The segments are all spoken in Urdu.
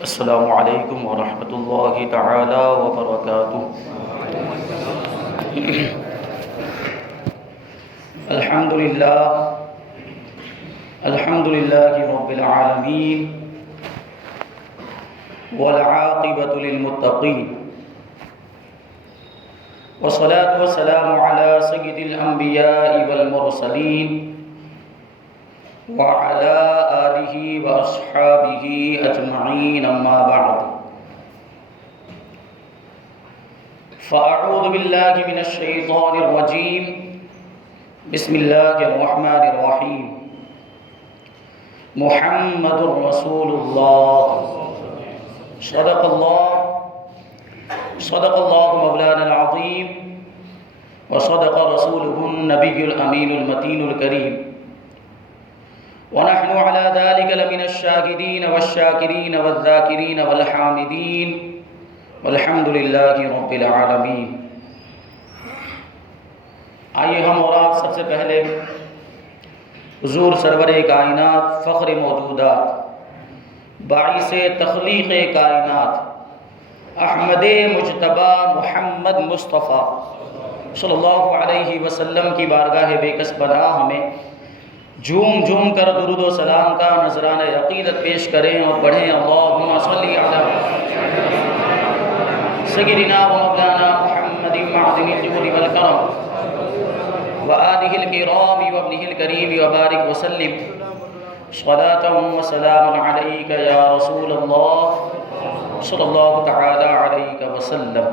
السلام علیکم ورحمۃ اللہ تعالی وبرکاتہ۔ الحمد للہ رب العالمین والعاقبۃ للمتقین، والصلاة والسلام علی سید الانبیاء والمرسلین وعلى آلہ واصحابہ اجمعین، اما بعد فاعوذ باللہ من الشیطان الرجیم، بسم اللہ الرحمن الرحیم۔ محمد رسول اللہ، صدق اللہ مولانا العظیم، وصدق رسولہ النبی الامین المتین الکریم، ونحن على ذلك لمن الشاهدين والشاكرين والذاكرين والحامدين، والحمد لله رب العالمين۔ آئیے ہم اور آپ سب سے پہلے حضور سرور کائنات، فخر موجودات، باعث تخلیق کائنات، احمد مجتبی محمد مصطفیٰ صلی اللہ علیہ وسلم کی بارگاہ بے کس پناہ میں جھوم جھوم کر درود و سلام کا نذرانہ عقیدت پیش کریں اور پڑھیں اللہم صلی علی سیدنا و مولانا محمد معدن الجود والکرم وآلہ الکرام وابنہ الکریم وبارک وسلم صلاۃ و سلام علیک یا رسول اللہ صلی اللہ تعالی علیہ وسلم۔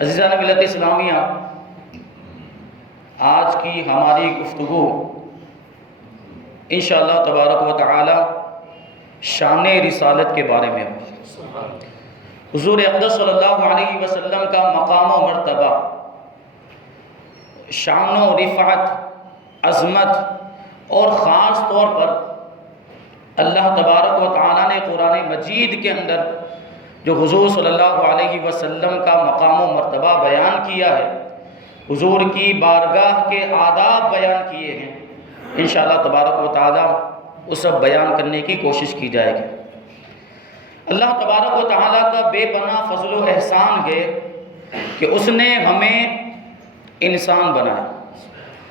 عزیزان ملت اسلامیہ، آج کی ہماری گفتگو انشاءاللہ تبارک و تعالی شان رسالت کے بارے میں ہوگی۔ حضور اقدس صلی اللہ علیہ وسلم کا مقام و مرتبہ، شان و رفعت، عظمت، اور خاص طور پر اللہ تبارک و تعالی نے قرآن مجید کے اندر جو حضور صلی اللہ علیہ وسلم کا مقام و مرتبہ بیان کیا ہے، حضور کی بارگاہ کے آداب بیان کیے ہیں، انشاءاللہ تبارک و تعالی وہ سب بیان کرنے کی کوشش کی جائے گی۔ اللہ تبارک و تعالی کا بے پناہ فضل و احسان ہے کہ اس نے ہمیں انسان بنایا،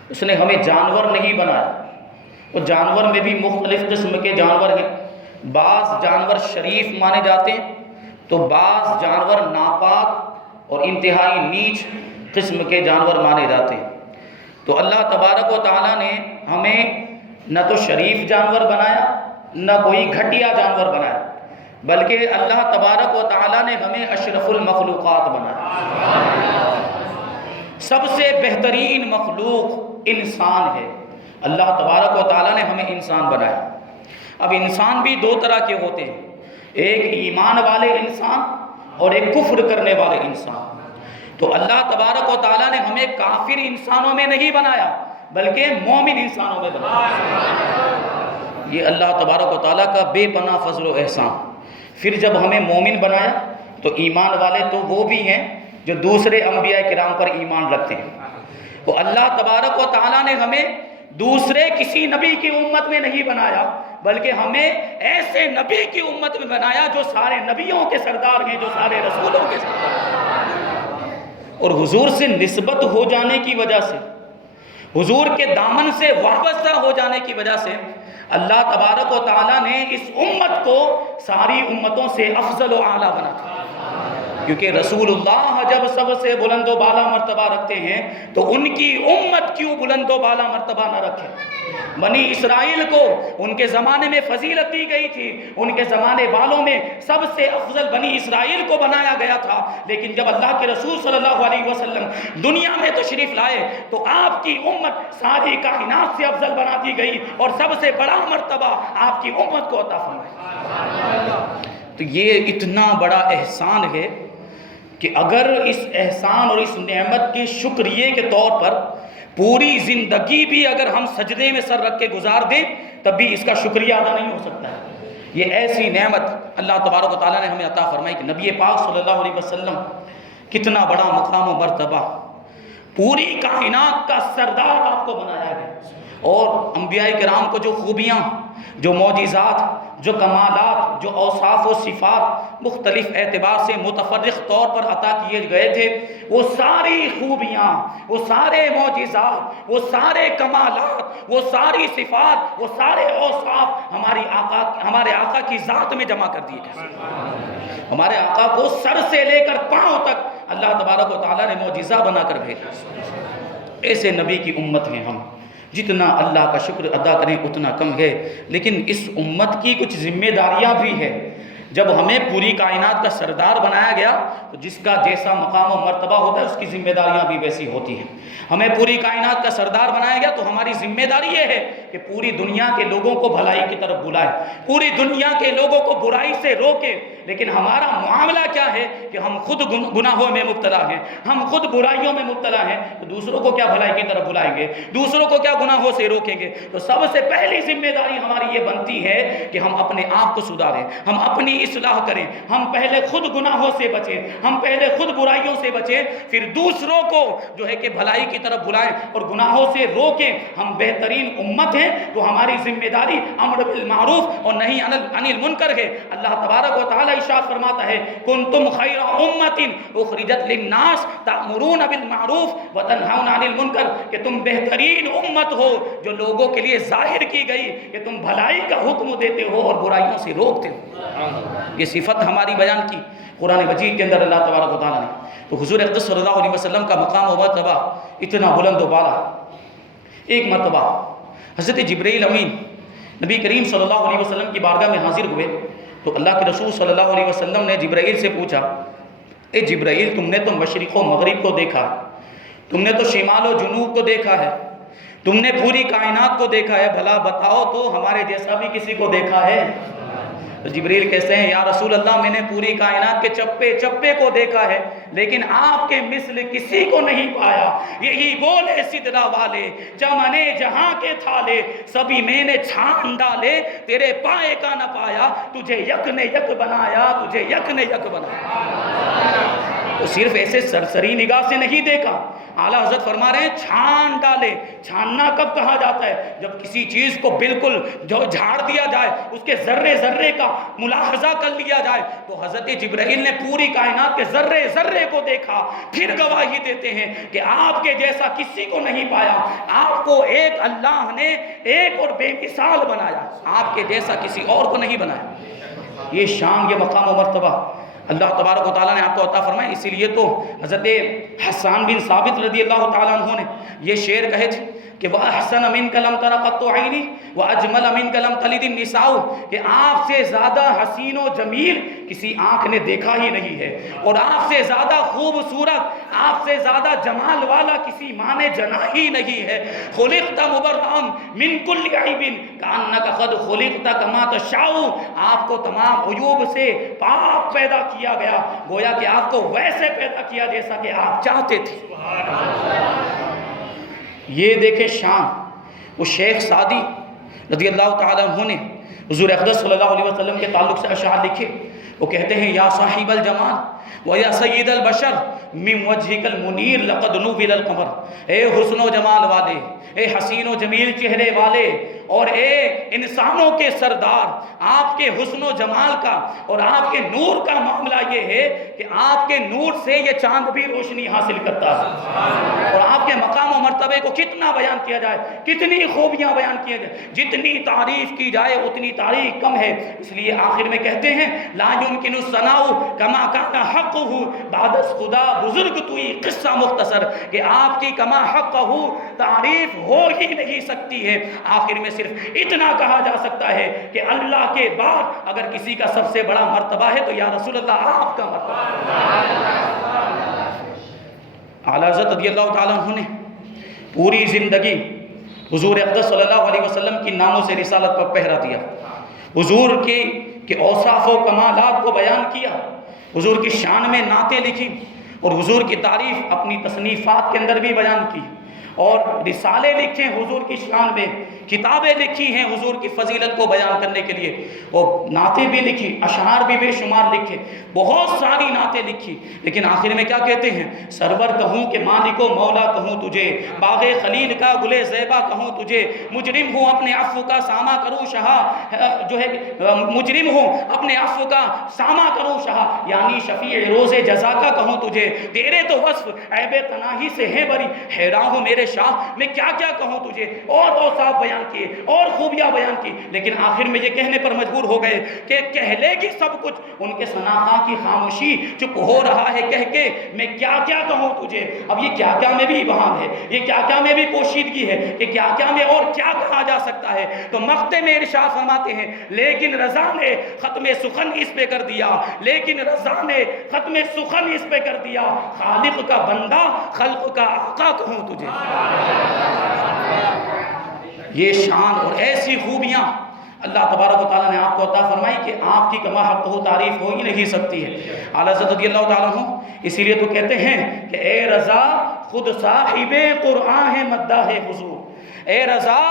اس نے ہمیں جانور نہیں بنایا۔ وہ جانور میں بھی مختلف قسم کے جانور ہیں، بعض جانور شریف مانے جاتے ہیں تو بعض جانور ناپاک اور انتہائی نیچ قسم کے جانور مانے جاتے ہیں۔ تو اللہ تبارک و تعالیٰ نے ہمیں نہ تو شریف جانور بنایا، نہ کوئی گھٹیا جانور بنایا، بلکہ اللہ تبارک و تعالیٰ نے ہمیں اشرف المخلوقات بنایا۔ سب سے بہترین مخلوق انسان ہے، اللہ تبارک و تعالیٰ نے ہمیں انسان بنایا۔ اب انسان بھی دو طرح کے ہوتے ہیں، ایک ایمان والے انسان اور ایک کفر کرنے والے انسان۔ تو اللہ تبارک و تعالیٰ نے ہمیں کافر انسانوں میں نہیں بنایا بلکہ مومن انسانوں میں بنایا۔ یہ اللہ تبارک و تعالیٰ کا بے پناہ فضل و احسان۔ پھر جب ہمیں مومن بنایا تو ایمان والے تو وہ بھی ہیں جو دوسرے انبیاء کرام پر ایمان رکھتے ہیں۔ وہ اللہ تبارک و تعالیٰ نے ہمیں دوسرے کسی نبی کی امت میں نہیں بنایا بلکہ ہمیں ایسے نبی کی امت میں بنایا جو سارے نبیوں کے سردار ہیں، جو سارے رسولوں کے سردار ہیں۔ اور حضور سے نسبت ہو جانے کی وجہ سے، حضور کے دامن سے وابستہ ہو جانے کی وجہ سے اللہ تبارک و تعالیٰ نے اس امت کو ساری امتوں سے افضل و اعلیٰ بنا تھا، کیونکہ رسول اللہ جب سب سے بلند و بالا مرتبہ رکھتے ہیں تو ان کی امت کیوں بلند و بالا مرتبہ نہ رکھے؟ بنی اسرائیل کو ان کے زمانے میں فضیلت دی گئی تھی، ان کے زمانے والوں میں سب سے افضل بنی اسرائیل کو بنایا گیا تھا، لیکن جب اللہ کے رسول صلی اللہ علیہ وسلم دنیا میں تشریف لائے تو آپ کی امت ساری کائنات سے افضل بنا دی گئی اور سب سے بڑا مرتبہ آپ کی امت کو عطا فرمایا۔ تو یہ اتنا بڑا احسان ہے کہ اگر اس احسان اور اس نعمت کے شکریہ کے طور پر پوری زندگی بھی اگر ہم سجدے میں سر رکھ کے گزار دیں تب بھی اس کا شکریہ ادا نہیں ہو سکتا ہے۔ یہ ایسی نعمت اللہ تبارک و تعالیٰ نے ہمیں عطا فرمائی کہ نبی پاک صلی اللہ علیہ وسلم کتنا بڑا مقام و مرتبہ، پوری کائنات کا سردار آپ کو بنایا گیا، اور انبیاء کرام کو جو خوبیاں جو معجزات، جو کمالات، جو اوصاف و صفات مختلف اعتبار سے متفرق طور پر عطا کیے گئے تھے، وہ ساری خوبیاں، وہ سارے معجزات، وہ سارے کمالات، وہ ساری صفات، وہ سارے اوصاف ہمارے آقا کی ذات میں جمع کر دیے گئے۔ ہمارے آقا کو سر سے لے کر پاؤں تک اللہ تبارک و تعالیٰ نے معجزہ بنا کر بھیجا۔ ایسے نبی کی امت ہیں ہم، جتنا اللہ کا شکر ادا کریں اتنا کم ہے، لیکن اس امت کی کچھ ذمہ داریاں بھی ہیں۔ جب ہمیں پوری کائنات کا سردار بنایا گیا تو جس کا جیسا مقام و مرتبہ ہوتا ہے اس کی ذمہ داریاں بھی ویسی ہوتی ہیں۔ ہمیں پوری کائنات کا سردار بنایا گیا تو ہماری ذمہ داری یہ ہے کہ پوری دنیا کے لوگوں کو بھلائی کی طرف بلائیں، پوری دنیا کے لوگوں کو برائی سے روکیں۔ لیکن ہمارا معاملہ کیا ہے کہ ہم خود گناہوں میں مبتلا ہیں، ہم خود برائیوں میں مبتلا ہیں، تو دوسروں کو کیا بھلائی کی طرف بلائیں گے، دوسروں کو کیا گناہوں سے روکیں گے؟ تو سب سے پہلی ذمہ داری ہماری یہ بنتی ہے کہ ہم اپنے آپ کو سدھاریں، ہم اپنی اصلاح کریں، ہم پہلے خود گناہوں سے بچیں، ہم پہلے خود برائیوں سے بچیں، پھر دوسروں کو جو ہے کہ بھلائی کی طرف بلائیں اور گناہوں سے روکیں۔ ہم بہترین امت ہیں تو ہماری ذمہ داری امر بالمعروف اور نہی عن المنکر ہے۔ اللہ تبارک و تعالی ارشاد فرماتا ہے کنتم خیر امت اخرجت للناس تأمرون بالمعروف وتنہون عن المنکر، کہ تم بہترین امت ہو جو لوگوں کے لیے ظاہر کی گئی کہ تم بھلائی کا حکم دیتے ہو اور برائیوں سے روکتے ہو۔ یہ صفت ہماری بیان کی قرآن مجید کے اندر اللہ تبارک و تعالیٰ نے۔ تو حضور اقدس صلی اللہ علیہ وسلم کا مقام و مرتبہ اتنا بلند و بالا۔ ایک مرتبہ حضرت جبرائیل امین نبی کریم صلی اللہ علیہ وسلم کی بارگاہ میں حاضر ہوئے تو اللہ کے رسول صلی اللہ علیہ وسلم نے جبرائیل سے پوچھا، اے جبرائیل تم نے تو مشرق و مغرب کو دیکھا ہے، تم نے تو شمال و جنوب کو دیکھا ہے، تم نے پوری کائنات کو دیکھا ہے، بھلا بتاؤ تو ہمارے جیسا بھی کسی کو دیکھا ہے؟ تو جبریل کہتے ہیں یا رسول اللہ میں نے پوری کائنات کے چپے چپے کو دیکھا ہے لیکن آپ کے مثل کسی کو نہیں پایا۔ یہی بولے سدرا والے چمنے جہاں کے تھالے، سبھی میں نے چھان ڈالے تیرے پائے کا نہ پایا، تجھے یک نے یک بنایا، تجھے یک نے یک بنایا۔ تو صرف ایسے سرسری نگاہ سے نہیں دیکھا، اعلیٰ حضرت فرما رہے ہیں چھان ڈالے۔ چھاننا کب کہا جاتا ہے؟ جب کسی چیز کو بالکل جو جھاڑ دیا جائے، اس کے ذرے ذرے کا ملاحظہ کر لیا جائے۔ تو حضرت جبرائیل نے پوری کائنات کے ذرے ذرے کو دیکھا، پھر گواہی دیتے ہیں کہ آپ کے جیسا کسی کو نہیں پایا، آپ کو ایک اللہ نے ایک اور بے مثال بنایا، آپ کے جیسا کسی اور کو نہیں بنایا۔ یہ شان، یہ مقام و مرتبہ اللہ تبارک و تعالیٰ نے آپ کو عطا فرمایا۔ اسی لیے تو حضرت حسان بن ثابت رضی اللہ تعالیٰ عنہ نے یہ شعر کہے تھے کہ وَأَحْسَنَ مِنْكَ لَمْ تَرَ قَطُّ عَيْنِي وَأَجْمَلَ مِنْكَ لَمْ تَلِدِ النِّسَاءُ، کہ آپ سے زیادہ حسین و جمیل کسی آنکھ نے دیکھا ہی نہیں ہے، اور آپ سے زیادہ خوبصورت، آپ سے زیادہ جمال والا کسی ماں نے جنا ہی نہیں ہے۔ خُلِقْتَ مُبَرَّأً مِنْ كُلِّ عَيْبٍ كَأَنَّكَ قَدْ خُلِقْتَ كَمَا تَشَاءُ، آپ کو تمام عیوب سے پاک پیدا کیا گیا، گویا کہ آپ کو ویسے پیدا کیا جیسا کہ آپ چاہتے تھے۔ یہ دیکھیں شان۔ وہ شیخ سعدی رضی اللہ تعالیٰ عنہ نے حضور اقدس صلی اللہ علیہ وسلم کے تعلق سے اشعار لکھے۔ وہ کہتے ہیں یا صاحب الجمال ویا سید البشر من وجہک المنیر لقد نوّر القمر، اے حسن و جمال والے، اے حسین و جمیل چہرے والے، اور اے انسانوں کے سردار، آپ کے حسن و جمال کا اور آپ کے نور کا معاملہ یہ ہے کہ آپ کے نور سے یہ چاند بھی روشنی حاصل کرتا ہے، اور آپ کے مقام و مرتبے کو کتنا بیان کیا جائے، کتنی خوبیاں بیان کیا جائے، جتنی تعریف کی جائے اتنی تعریف کم ہے۔ اس لیے آخر میں کہتے ہیں لا يمكن الثناء كما كان حقه بعد خدا، بزرگ توئی قصہ مختصر کہ آپ کی کما حقہ تعریف ہو ہی نہیں سکتی ہے۔ آخر میں صرف اتنا کہا جا سکتا ہے کہ اللہ کے بعد اگر کسی کا سب سے بڑا مرتبہ ہے تو یا رسول اللہ آپ کا مرتبہ۔ اعلیٰ حضرت رضی اللہ تعالیٰ عنہ نے پوری زندگی حضور اقدس صلی اللہ علیہ وسلم کی ناموں سے رسالت پر پہرا دیا، حضور کے اوصاف و کمالات کو بیان کیا، حضور کی شان میں نعتیں لکھی، اور حضور کی تعریف اپنی تصنیفات کے اندر بھی بیان کی۔ اور رسالے لکھے حضور کی شان میں، کتابیں لکھی ہیں حضور کی فضیلت کو بیان کرنے کے لیے، اور نعتیں بھی لکھی، اشعار بھی بے شمار لکھے، بہت ساری نعتیں لکھی، لیکن آخر میں کیا کہتے ہیں؟ سرور کہوں کہ مالک و مولا کہوں تجھے، باغ خلیل کا گلے زیبا کہوں تجھے، مجرم ہوں اپنے عفو کا سامہ کروں شہا، جو ہے مجرم ہوں اپنے عفو کا سامہ کروں شہا، یعنی شفیع روز جزا کا کہوں تجھے، تیرے تو وصف عیب تناہی سے ہے بری، حیران ہوں میرے شاہ میں کیا کیا کہوں تجھے، اور اوصاف بیان کیے اور خوبیاں بیان کی، لیکن آخر میں یہ کہنے پر مجبور ہو گئے کہ کہہ لے گی سب کچھ، ان کے ثناء کی خاموشی چپ ہو رہا ہے کہہ کے میں کیا کیا کہوں تجھے۔ اب یہ کیا کیا میں بھی ابہام ہے، یہ کیا کیا میں بھی پوشیدگی ہے، کہ کیا کیا میں اور کیا کہا جا سکتا ہے۔ تو مقطع میں ارشاد فرماتے ہیں لیکن رضا نے ختم سخن اس پہ کر دیا، لیکن رضا نے ختم سخن اس پہ کر دیا، خالق کا بندہ خلق کا آقا کہوں تجھے۔ یہ شان اور ایسی خوبیاں اللہ تبارک و تعالیٰ نے آپ کو عطا فرمائی کہ آپ کی کما حق ہو تعریف ہو ہی نہیں سکتی ہے۔ اعلیٰ حضرت رضی اللہ تعالیٰ عنہ اسی لیے تو کہتے ہیں کہ اے رضا خود صاحب قرآن ہے مداح حضور، اے رضا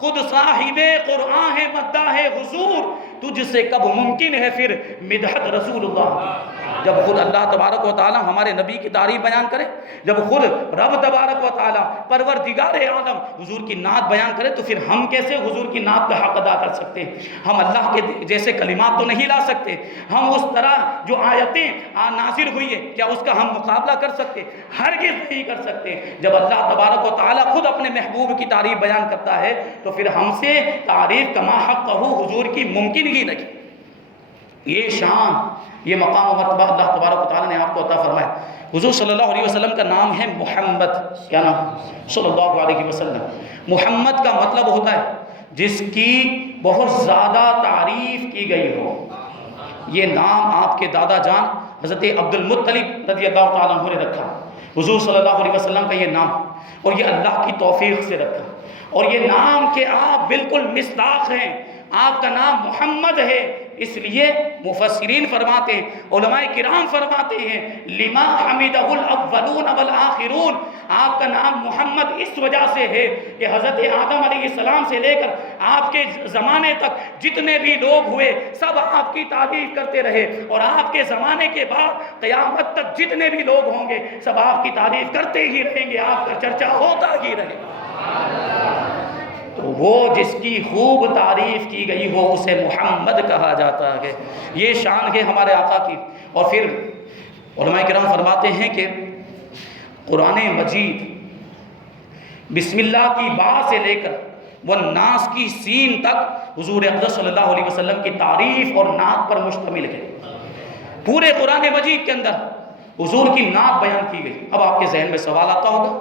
خود صاحب قرآن ہے مداح حضور، تجھ سے کب ممکن ہے پھر مدحت رسول اللہ۔ جب خود اللہ تبارک و تعالیٰ ہمارے نبی کی تعریف بیان کرے، جب خود رب تبارک و تعالیٰ پروردگار عالم حضور کی نعت بیان کرے، تو پھر ہم کیسے حضور کی نعت کا حق ادا کر سکتے ہیں؟ ہم اللہ کے جیسے کلمات تو نہیں لا سکتے، ہم اس طرح جو آیتیں نازل ہوئی ہے کیا اس کا ہم مقابلہ کر سکتے؟ ہرگز نہیں کر سکتے۔ جب اللہ تبارک و تعالیٰ خود اپنے محبوب کی تعریف بیان کرتا ہے تو پھر ہم سے تعریف کما حق حضور کی ممکن ہی نہیں۔ یہ شان، یہ مقام و مرتبہ اللہ تبارک و تعالیٰ نے آپ کو عطا فرمایا۔ حضور صلی اللہ علیہ وسلم کا نام ہے محمد، کیا نام؟ صلی اللہ علیہ وسلم۔ محمد کا مطلب ہوتا ہے جس کی بہت زیادہ تعریف کی گئی ہو۔ یہ نام آپ کے دادا جان حضرت عبد المطلب رضی اللہ تعالیٰ عنہ نے رکھا، حضور صلی اللہ علیہ وسلم کا یہ نام، اور یہ اللہ کی توفیق سے رکھا، اور یہ نام کہ آپ بالکل مصداق ہیں، آپ کا نام محمد ہے، اس لیے مفسرین فرماتے ہیں، علماء کرام فرماتے ہیں لما حمدہ الاولون والآخرون، آپ کا نام محمد اس وجہ سے ہے کہ حضرت آدم علیہ السلام سے لے کر آپ کے زمانے تک جتنے بھی لوگ ہوئے سب آپ کی تعریف کرتے رہے، اور آپ کے زمانے کے بعد قیامت تک جتنے بھی لوگ ہوں گے سب آپ کی تعریف کرتے ہی رہیں گے، آپ کا چرچا ہوتا ہی رہے گا۔ تو وہ جس کی خوب تعریف کی گئی ہو اسے محمد کہا جاتا ہے۔ یہ شان ہے ہمارے آقا کی۔ اور پھر علماء کرام فرماتے ہیں کہ قرآن مجید بسم اللہ کی با سے لے کر والناس کی سین تک حضور اقدس صلی اللہ علیہ وسلم کی تعریف اور نعت پر مشتمل ہے۔ پورے قرآن مجید کے اندر حضور کی نعت بیان کی گئی۔ اب آپ کے ذہن میں سوال آتا ہوگا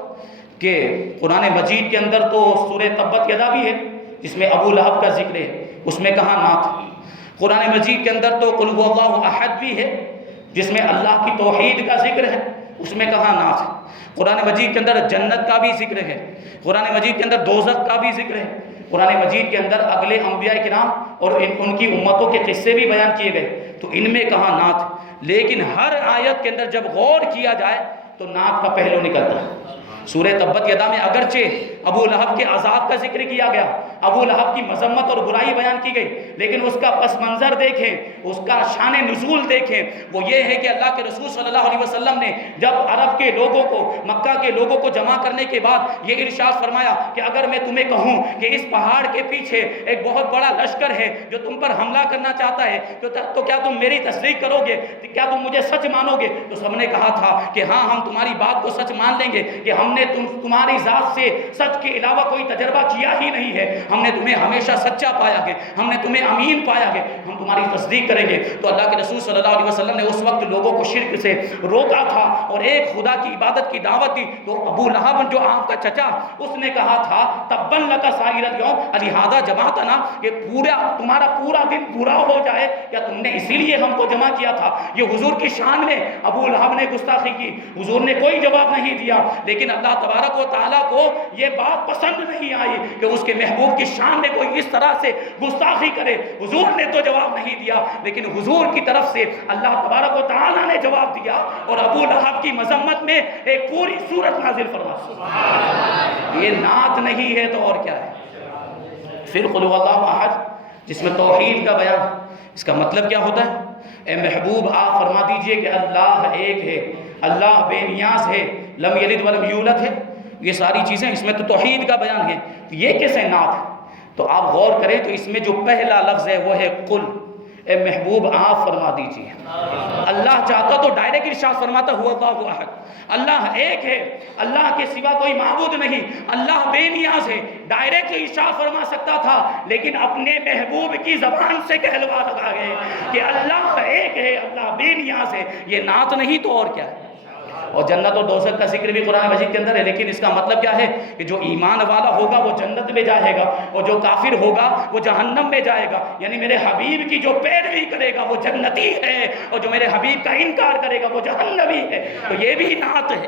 کہ قرآن مجید کے اندر تو سورہ تبت یدا بھی ہے جس میں ابو لہب کا ذکر ہے، اس میں کہاں نعت؟ قرآن مجید کے اندر تو قل هو اللہ احد بھی ہے جس میں اللہ کی توحید کا ذکر ہے، اس میں کہاں نعت ہے؟ قرآن مجید کے اندر جنت کا بھی ذکر ہے، قرآن مجید کے اندر دوزخ کا بھی ذکر ہے، قرآن مجید کے اندر اگلے انبیاء کرام اور ان کی امتوں کے قصے بھی بیان کیے گئے، تو ان میں کہاں نعت؟ لیکن ہر آیت کے اندر جب غور کیا جائے تو نعت کا پہلو نکلتا ہے۔ سورہ تبت یدا میں اگرچہ ابو لہب کے عذاب کا ذکر کیا گیا، ابو لہب کی مذمت اور برائی بیان کی گئی، لیکن اس کا پس منظر دیکھیں، اس کا شان نزول دیکھیں، وہ یہ ہے کہ اللہ کے رسول صلی اللہ علیہ وسلم نے جب عرب کے لوگوں کو، مکہ کے لوگوں کو جمع کرنے کے بعد یہ ارشاد فرمایا کہ اگر میں تمہیں کہوں کہ اس پہاڑ کے پیچھے ایک بہت بڑا لشکر ہے جو تم پر حملہ کرنا چاہتا ہے تو کیا تم میری تصدیق کرو گے؟ کیا تم مجھے سچ مانو گے؟ تو سب نے کہا تھا کہ ہاں ہم تمہاری بات کو سچ مان لیں گے کہ ہم نے تمہاری ذات سے سچ کے علاوہ کوئی تجربہ کیا ہی نہیں ہے، ہم نے تمہیں ہمیشہ سچا پایا ہے، ہم نے تمہیں امین پایا ہے، ہم تمہاری تصدیق کریں گے۔ تو اللہ کے رسول صلی اللہ علیہ وسلم نے اس وقت لوگوں کو شرک سے روکا تھا اور ایک خدا کی عبادت کی دعوت دی۔ تو ابو لہب جو آپ کا چچا، اس نے کہا تھا تبن لک سائر الیوم لہذا جمعتنا، یہ تمہارا پورا دن برا ہو جائے یا تم نے اسی لیے ہم کو جمع کیا تھا؟ یہ حضور کی شان میں ابو لہب نے گستاخی کی، حضور نے کوئی جواب نہیں دیا، لیکن اللہ تبارک و تعالیٰ کو یہ بات پسند نہیں آئی کہ اس کے محبوب کی شان میں کوئی اس طرح سے گستاخی کرے، حضور نے تو جواب نہیں دیا، لیکن حضور کی طرف سے اللہ تبارک و تعالیٰ نے جواب دیا اور ابو لہب کی مذمت میں ایک پوری سورت نازل فرما۔ یہ نعت نہیں ہے تو اور کیا ہے؟ پھر قل هو اللہ احد جس میں توحید کا بیان، اس کا مطلب کیا ہوتا ہے؟ اے محبوب آپ فرما دیجئے کہ اللہ ایک ہے، اللہ بے نیاز ہے، لم یلد ولم یولد ہے، یہ ساری چیزیں اس میں تو توحید کا بیان ہے، یہ کیسے نعت ہے؟ تو آپ غور کریں تو اس میں جو پہلا لفظ ہے وہ ہے قل، اے محبوب آپ فرما دیجئے۔ اللہ چاہتا تو ڈائریکٹ ارشاد فرماتا ہوا اللہ احد، اللہ ایک ہے، اللہ کے سوا کوئی معبود نہیں، اللہ بے نیاز ہے، ڈائریکٹ ارشاد فرما سکتا تھا، لیکن اپنے محبوب کی زبان سے کہلوا لگا گئے کہ اللہ ایک ہے، اللہ بے نیاز ہے۔ یہ نعت نہیں تو اور کیا ہے؟ اور جنت اور دوزخ کا ذکر بھی قرآن مجید کے اندر ہے، لیکن اس کا مطلب کیا ہے کہ جو ایمان والا ہوگا وہ جنت میں جائے گا اور جو کافر ہوگا وہ جہنم میں جائے گا، یعنی میرے حبیب کی جو پیروی کرے گا وہ جنتی ہے اور جو میرے حبیب کا انکار کرے گا وہ جہنمی ہے۔ تو یہ بھی نعت ہے،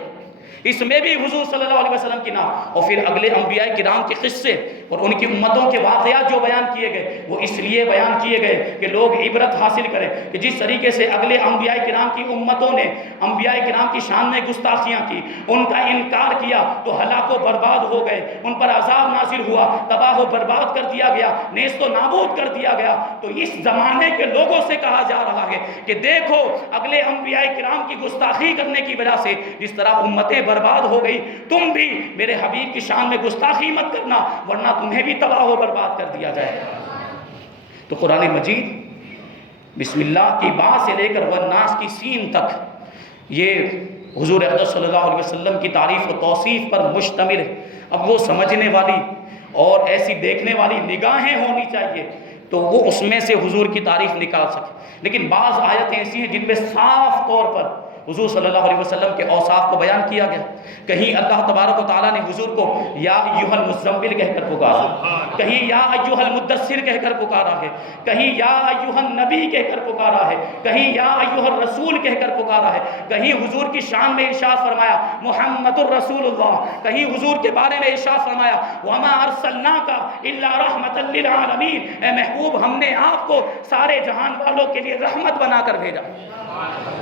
اس میں بھی حضور صلی اللہ علیہ وسلم کی نعت۔ اور پھر اگلے انبیاء کرام کے قصے اور ان کی امتوں کے واقعات جو بیان کیے گئے وہ اس لیے بیان کیے گئے کہ لوگ عبرت حاصل کریں کہ جس طریقے سے اگلے انبیاء کرام کی امتوں نے انبیاء کرام کی شان میں گستاخیاں کی، ان کا انکار کیا تو ہلاک و برباد ہو گئے، ان پر عذاب نازل ہوا، تباہ و برباد کر دیا گیا، نیست و نابود کر دیا گیا۔ تو اس زمانے کے لوگوں سے کہا جا رہا ہے کہ دیکھو اگلے انبیاء کرام کی گستاخی کرنے کی وجہ سے جس طرح امتیں برباد ہو گئی، تم بھی میرے حبیب کی شان میں گستاخی مت کرنا ورنہ تمہیں بھی تباہ و برباد کر دیا جائے گا۔ تو قرآن مجید بسم اللہ کی با سے لے کر والناس کی سین تک یہ حضور اقدس صلی اللہ علیہ وسلم کی تعریف و توصیف پر مشتمل ہے۔ اب وہ سمجھنے والی اور ایسی دیکھنے والی نگاہیں ہونی چاہیے تو وہ اس میں سے حضور کی تعریف نکال سکے، لیکن بعض آیتیں ایسی ہیں جن میں صاف طور پر حضور صلی اللہ علیہ وسلم کے اوصاف کو بیان کیا گیا۔ کہیں اللہ تبارک و تعالیٰ نے حضور کو یا ایھا المزمل کہہ کر پکارا، کہیں یا ایھا المدثر کہہ کر پکارا ہے، کہیں یا ایھا النبی کہہ کر پکارا ہے، کہیں یا ایھا الرسول کہہ کر پکارا ہے، کہیں حضور کی شان میں ارشاد فرمایا محمد الرسول اللہ، کہیں حضور کے بارے میں ارشاد فرمایا وما ارسلناک الا رحمۃ للعالمین، اے محبوب ہم نے آپ کو سارے جہان والوں کے لیے رحمت بنا کر بھیجا۔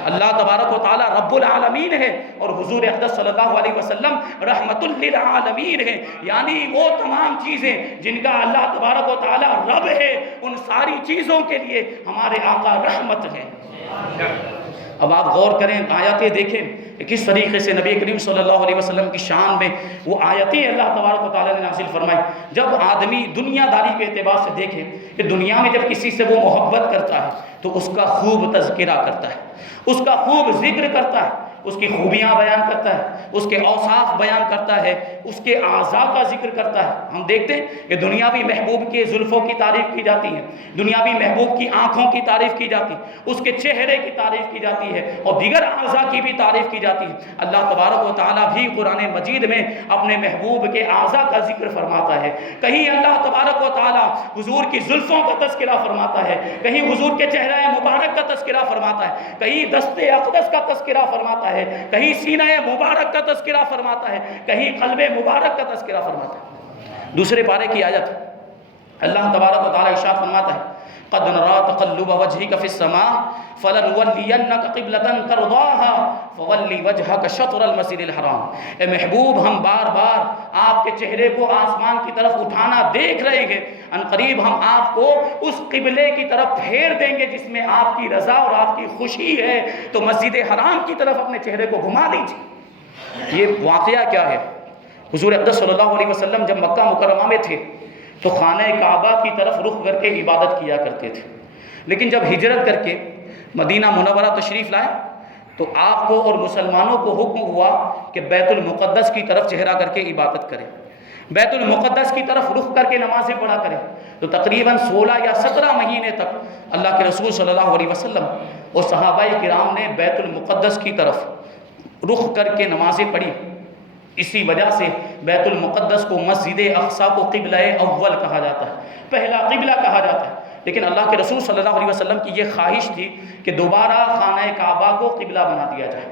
اللہ تبارک و تعالیٰ رب العالمین ہے اور حضور اقدس صلی اللہ علیہ وسلم رحمت للعالمین ہے، یعنی وہ تمام چیزیں جن کا اللہ تبارک و تعالیٰ رب ہے ان ساری چیزوں کے لیے ہمارے آقا رحمت ہے۔ اب آپ غور کریں، آیاتیں دیکھیں کہ کس طریقے سے نبی کریم صلی اللہ علیہ وسلم کی شان میں وہ آیتیں اللہ تبارک و تعالیٰ نے نازل فرمائی۔ جب آدمی دنیا داری کے اعتبار سے دیکھے کہ دنیا میں جب کسی سے وہ محبت کرتا ہے تو اس کا خوب تذکرہ کرتا ہے، اس کا خوب ذکر کرتا ہے، اس کی خوبیاں بیان کرتا ہے، اس کے اوصاف بیان کرتا ہے، اس کے اعضاء کا ذکر کرتا ہے۔ ہم دیکھتے ہیں کہ دنیاوی محبوب کے زلفوں کی تعریف کی جاتی ہے، دنیاوی محبوب کی آنکھوں کی تعریف کی جاتی ہے، اس کے چہرے کی تعریف کی جاتی ہے اور دیگر اعضاء کی بھی تعریف کی جاتی ہے۔ اللہ تبارک و تعالیٰ بھی قرآن مجید میں اپنے محبوب کے اعضاء کا ذکر فرماتا ہے۔ کہیں اللہ تبارک و تعالیٰ حضور کی زلفوں کا تذکرہ فرماتا ہے، کہیں حضور کے چہرہ مبارک کا تذکرہ فرماتا ہے، کہیں دست اقدس کا تذکرہ فرماتا ہے، کہیں سینہ مبارک کا تذکرہ فرماتا ہے، کہیں قلب مبارک کا تذکرہ فرماتا ہے۔ دوسرے پارے کی آیت اللہ تبارک و تعالیٰ ارشاد فرماتا ہے قد نرى تقلب وجهك في السماء فلنولينك قبلة ترضاها فول وجهك شطر المسجد الحرام۔ اے محبوب ہم بار بار آپ کے چہرے کو آسمان کی طرف اٹھانا دیکھ رہے ہیں، ان قریب ہم آپ کو اس قبلے کی طرف پھیر دیں گے جس میں آپ کی رضا اور آپ کی خوشی ہے، تو مسجد حرام کی طرف اپنے چہرے کو گھما لیجیے۔ یہ واقعہ کیا ہے؟ حضور اقدس صلی اللہ علیہ وسلم جب مکہ مکرمہ میں تھے تو خانہ کعبہ کی طرف رخ کر کے عبادت کیا کرتے تھے، لیکن جب ہجرت کر کے مدینہ منورہ تشریف لائے تو آپ کو اور مسلمانوں کو حکم ہوا کہ بیت المقدس کی طرف چہرہ کر کے عبادت کریں، بیت المقدس کی طرف رخ کر کے نمازیں پڑھا کریں۔ تو تقریباً 16 یا 17 مہینے تک اللہ کے رسول صلی اللہ علیہ وسلم اور صحابہ کرام نے بیت المقدس کی طرف رخ کر کے نمازیں پڑھی۔ اسی وجہ سے بیت المقدس کو مسجد اقصیٰ کو قبلہ اول کہا جاتا ہے، پہلا قبلہ کہا جاتا ہے۔ لیکن اللہ کے رسول صلی اللہ علیہ وسلم کی یہ خواہش تھی کہ دوبارہ خانہ کعبہ کو قبلہ بنا دیا جائے،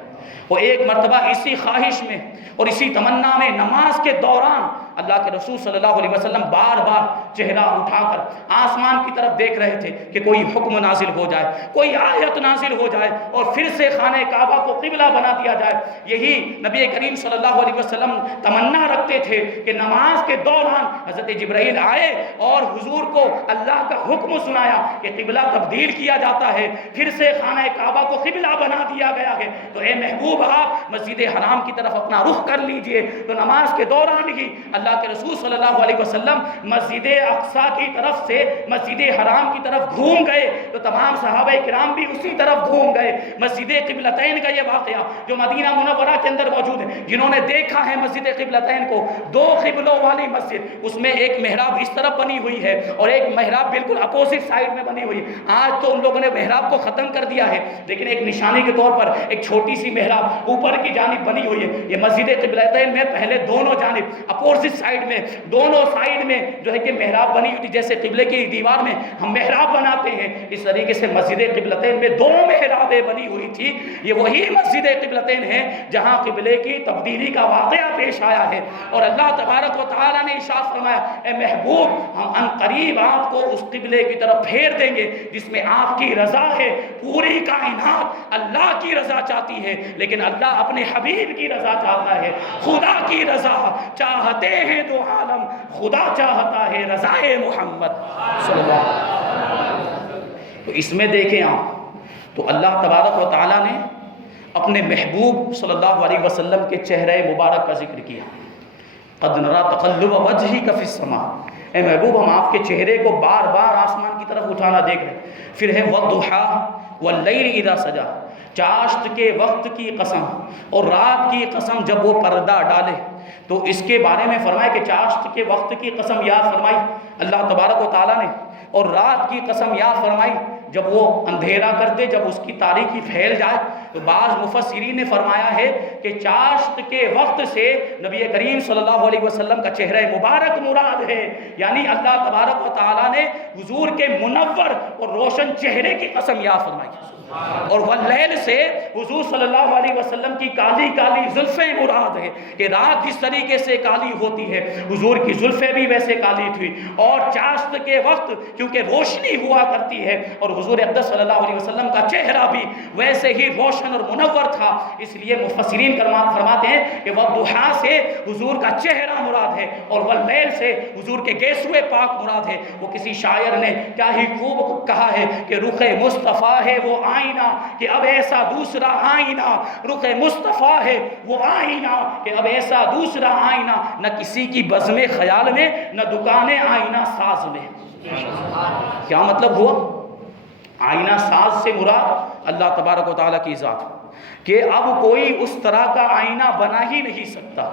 وہ ایک مرتبہ اسی خواہش میں اور اسی تمنا میں نماز کے دوران اللہ کے رسول صلی اللہ علیہ وسلم بار بار چہرہ اٹھا کر آسمان کی طرف دیکھ رہے تھے کہ کوئی حکم نازل ہو جائے، کوئی آیت نازل ہو جائے اور پھر سے خانہ کعبہ کو قبلہ بنا دیا جائے۔ یہی نبی کریم صلی اللہ علیہ وسلم تمنا رکھتے تھے کہ نماز کے دوران حضرت جبرائیل آئے اور حضور کو اللہ کا حکم سنایا کہ قبلہ تبدیل کیا جاتا ہے، پھر سے خانہ کعبہ کو قبلہ بنا دیا گیا ہے، تو اے محبوب آپ مسجد حرام کی طرف اپنا رخ کر لیجئے۔ تو نماز کے دوران ہی اللہ کے رسول صلی اللہ علیہ وسلم مسجد اقصی کی طرف سے مسجد حرام کی طرف گھوم گئے، تو تمام صحابہ کرام بھی اسی طرف گھوم گئے۔ مسجد قبلتین کا یہ واقعہ جو مدینہ منورہ کے اندر موجود ہے، جنہوں نے دیکھا ہے مسجد قبلتین کو، دو قبلوں والی مسجد، اس میں ایک محراب اس طرف بنی ہوئی ہے اور ایک محراب بالکل اپوزٹ سائیڈ میں بنی ہوئی ہے۔ آج تو ان لوگوں نے محراب کو ختم کر دیا ہے، لیکن ایک نشانی کے طور پر ایک چھوٹی سی محراب اوپر کی جانب بنی ہوئی ہے۔ یہ مسجد قبلتین میں پہلے دونوں جانب اپوزٹ سائیڈ میں دونوں سائیڈ میں جو ہے کہ محراب بنی ہوئی تھی، جیسے قبلے کی دیوار میں ہم محراب بناتے ہیں، اس طریقے سے مسجد قبلتین میں دو محرابیں بنی ہوئی تھی۔ یہ وہی مسجد قبلتین ہے جہاں قبلے کی تبدیلی کا واقعہ پیش آیا ہے، اور اللہ تبارک و تعالیٰ نے ارشاد فرمایا اے محبوب ہم ان قریب آپ کو اس قبلے کی طرف پھیر دیں گے جس میں آپ کی رضا ہے۔ پوری کائنات اللہ کی رضا چاہتی ہے، لیکن اللہ اپنے حبیب کی رضا چاہتا ہے۔ خدا کی رضا چاہتے ہیں دو عالم، خدا چاہتا ہے رضائے محمد صلی اللہ علیہ وسلم۔ تو اس میں دیکھیں آپ تو اللہ تبارک و تعالیٰ نے اپنے محبوب صلی اللہ علیہ وسلم کے چہرہ مبارک کا ذکر کیا۔ قد نرى تقلب وجهك في السماء، اے محبوب ہم آپ کے چہرے کو بار بار آسمان کی طرف اٹھانا دیکھ رہے ہیں۔ پھر ہے والضحى واللیل اذا سجى، چاشت کے وقت کی قسم اور رات کی قسم جب وہ پردہ ڈالے، تو اس کے بارے میں فرمایا کہ چاشت کے وقت کی قسم یاد فرمائی اللہ تبارک و تعالیٰ نے، اور رات کی قسم یاد فرمائی جب وہ اندھیرا کر دے، جب اس کی تاریکی پھیل جائے۔ تو بعض مفسرین نے فرمایا ہے کہ چاشت کے وقت سے نبی کریم صلی اللہ علیہ وسلم کا چہرہ مبارک مراد ہے، یعنی اللہ تبارک و تعالیٰ نے حضور کے منور اور روشن چہرے کی قسم یاد فرمائی، اور واللیل سے حضور صلی اللہ علیہ وسلم کی کالی کالی زلفیں مراد ہے کہ رات جس طریقے سے کالی ہوتی ہے حضور کی زلفیں بھی ویسے کالی تھی، اور چاشت کے وقت کیونکہ روشنی ہوا کرتی ہے اور حضور اقدس صلی اللہ علیہ وسلم کا چہرہ بھی ویسے ہی روشن اور منور تھا، اس لیے مفسرین فرماتے ہیں کہ والضحیٰ سے حضور کا چہرہ مراد ہے اور واللیل سے حضور کے گیسوئے پاک مراد ہے۔ وہ کسی شاعر نے کیا ہی خوب کہا ہے کہ رخ مصطفیٰ ہے وہ آئینہ کہ اب ایسا دوسرا آئینہ، رخ مصطفیٰ ہے وہ آئینہ کہ اب ایسا دوسرا آئینہ، نہ کسی کی بزم خیال میں نہ دکان آئینہ ساز میں۔ کیا مطلب ہوا؟ آئینہ ساز سے مراد اللہ تبارک و تعالیٰ کی ذات کہ اب کوئی اس طرح کا آئینہ بنا ہی نہیں سکتا،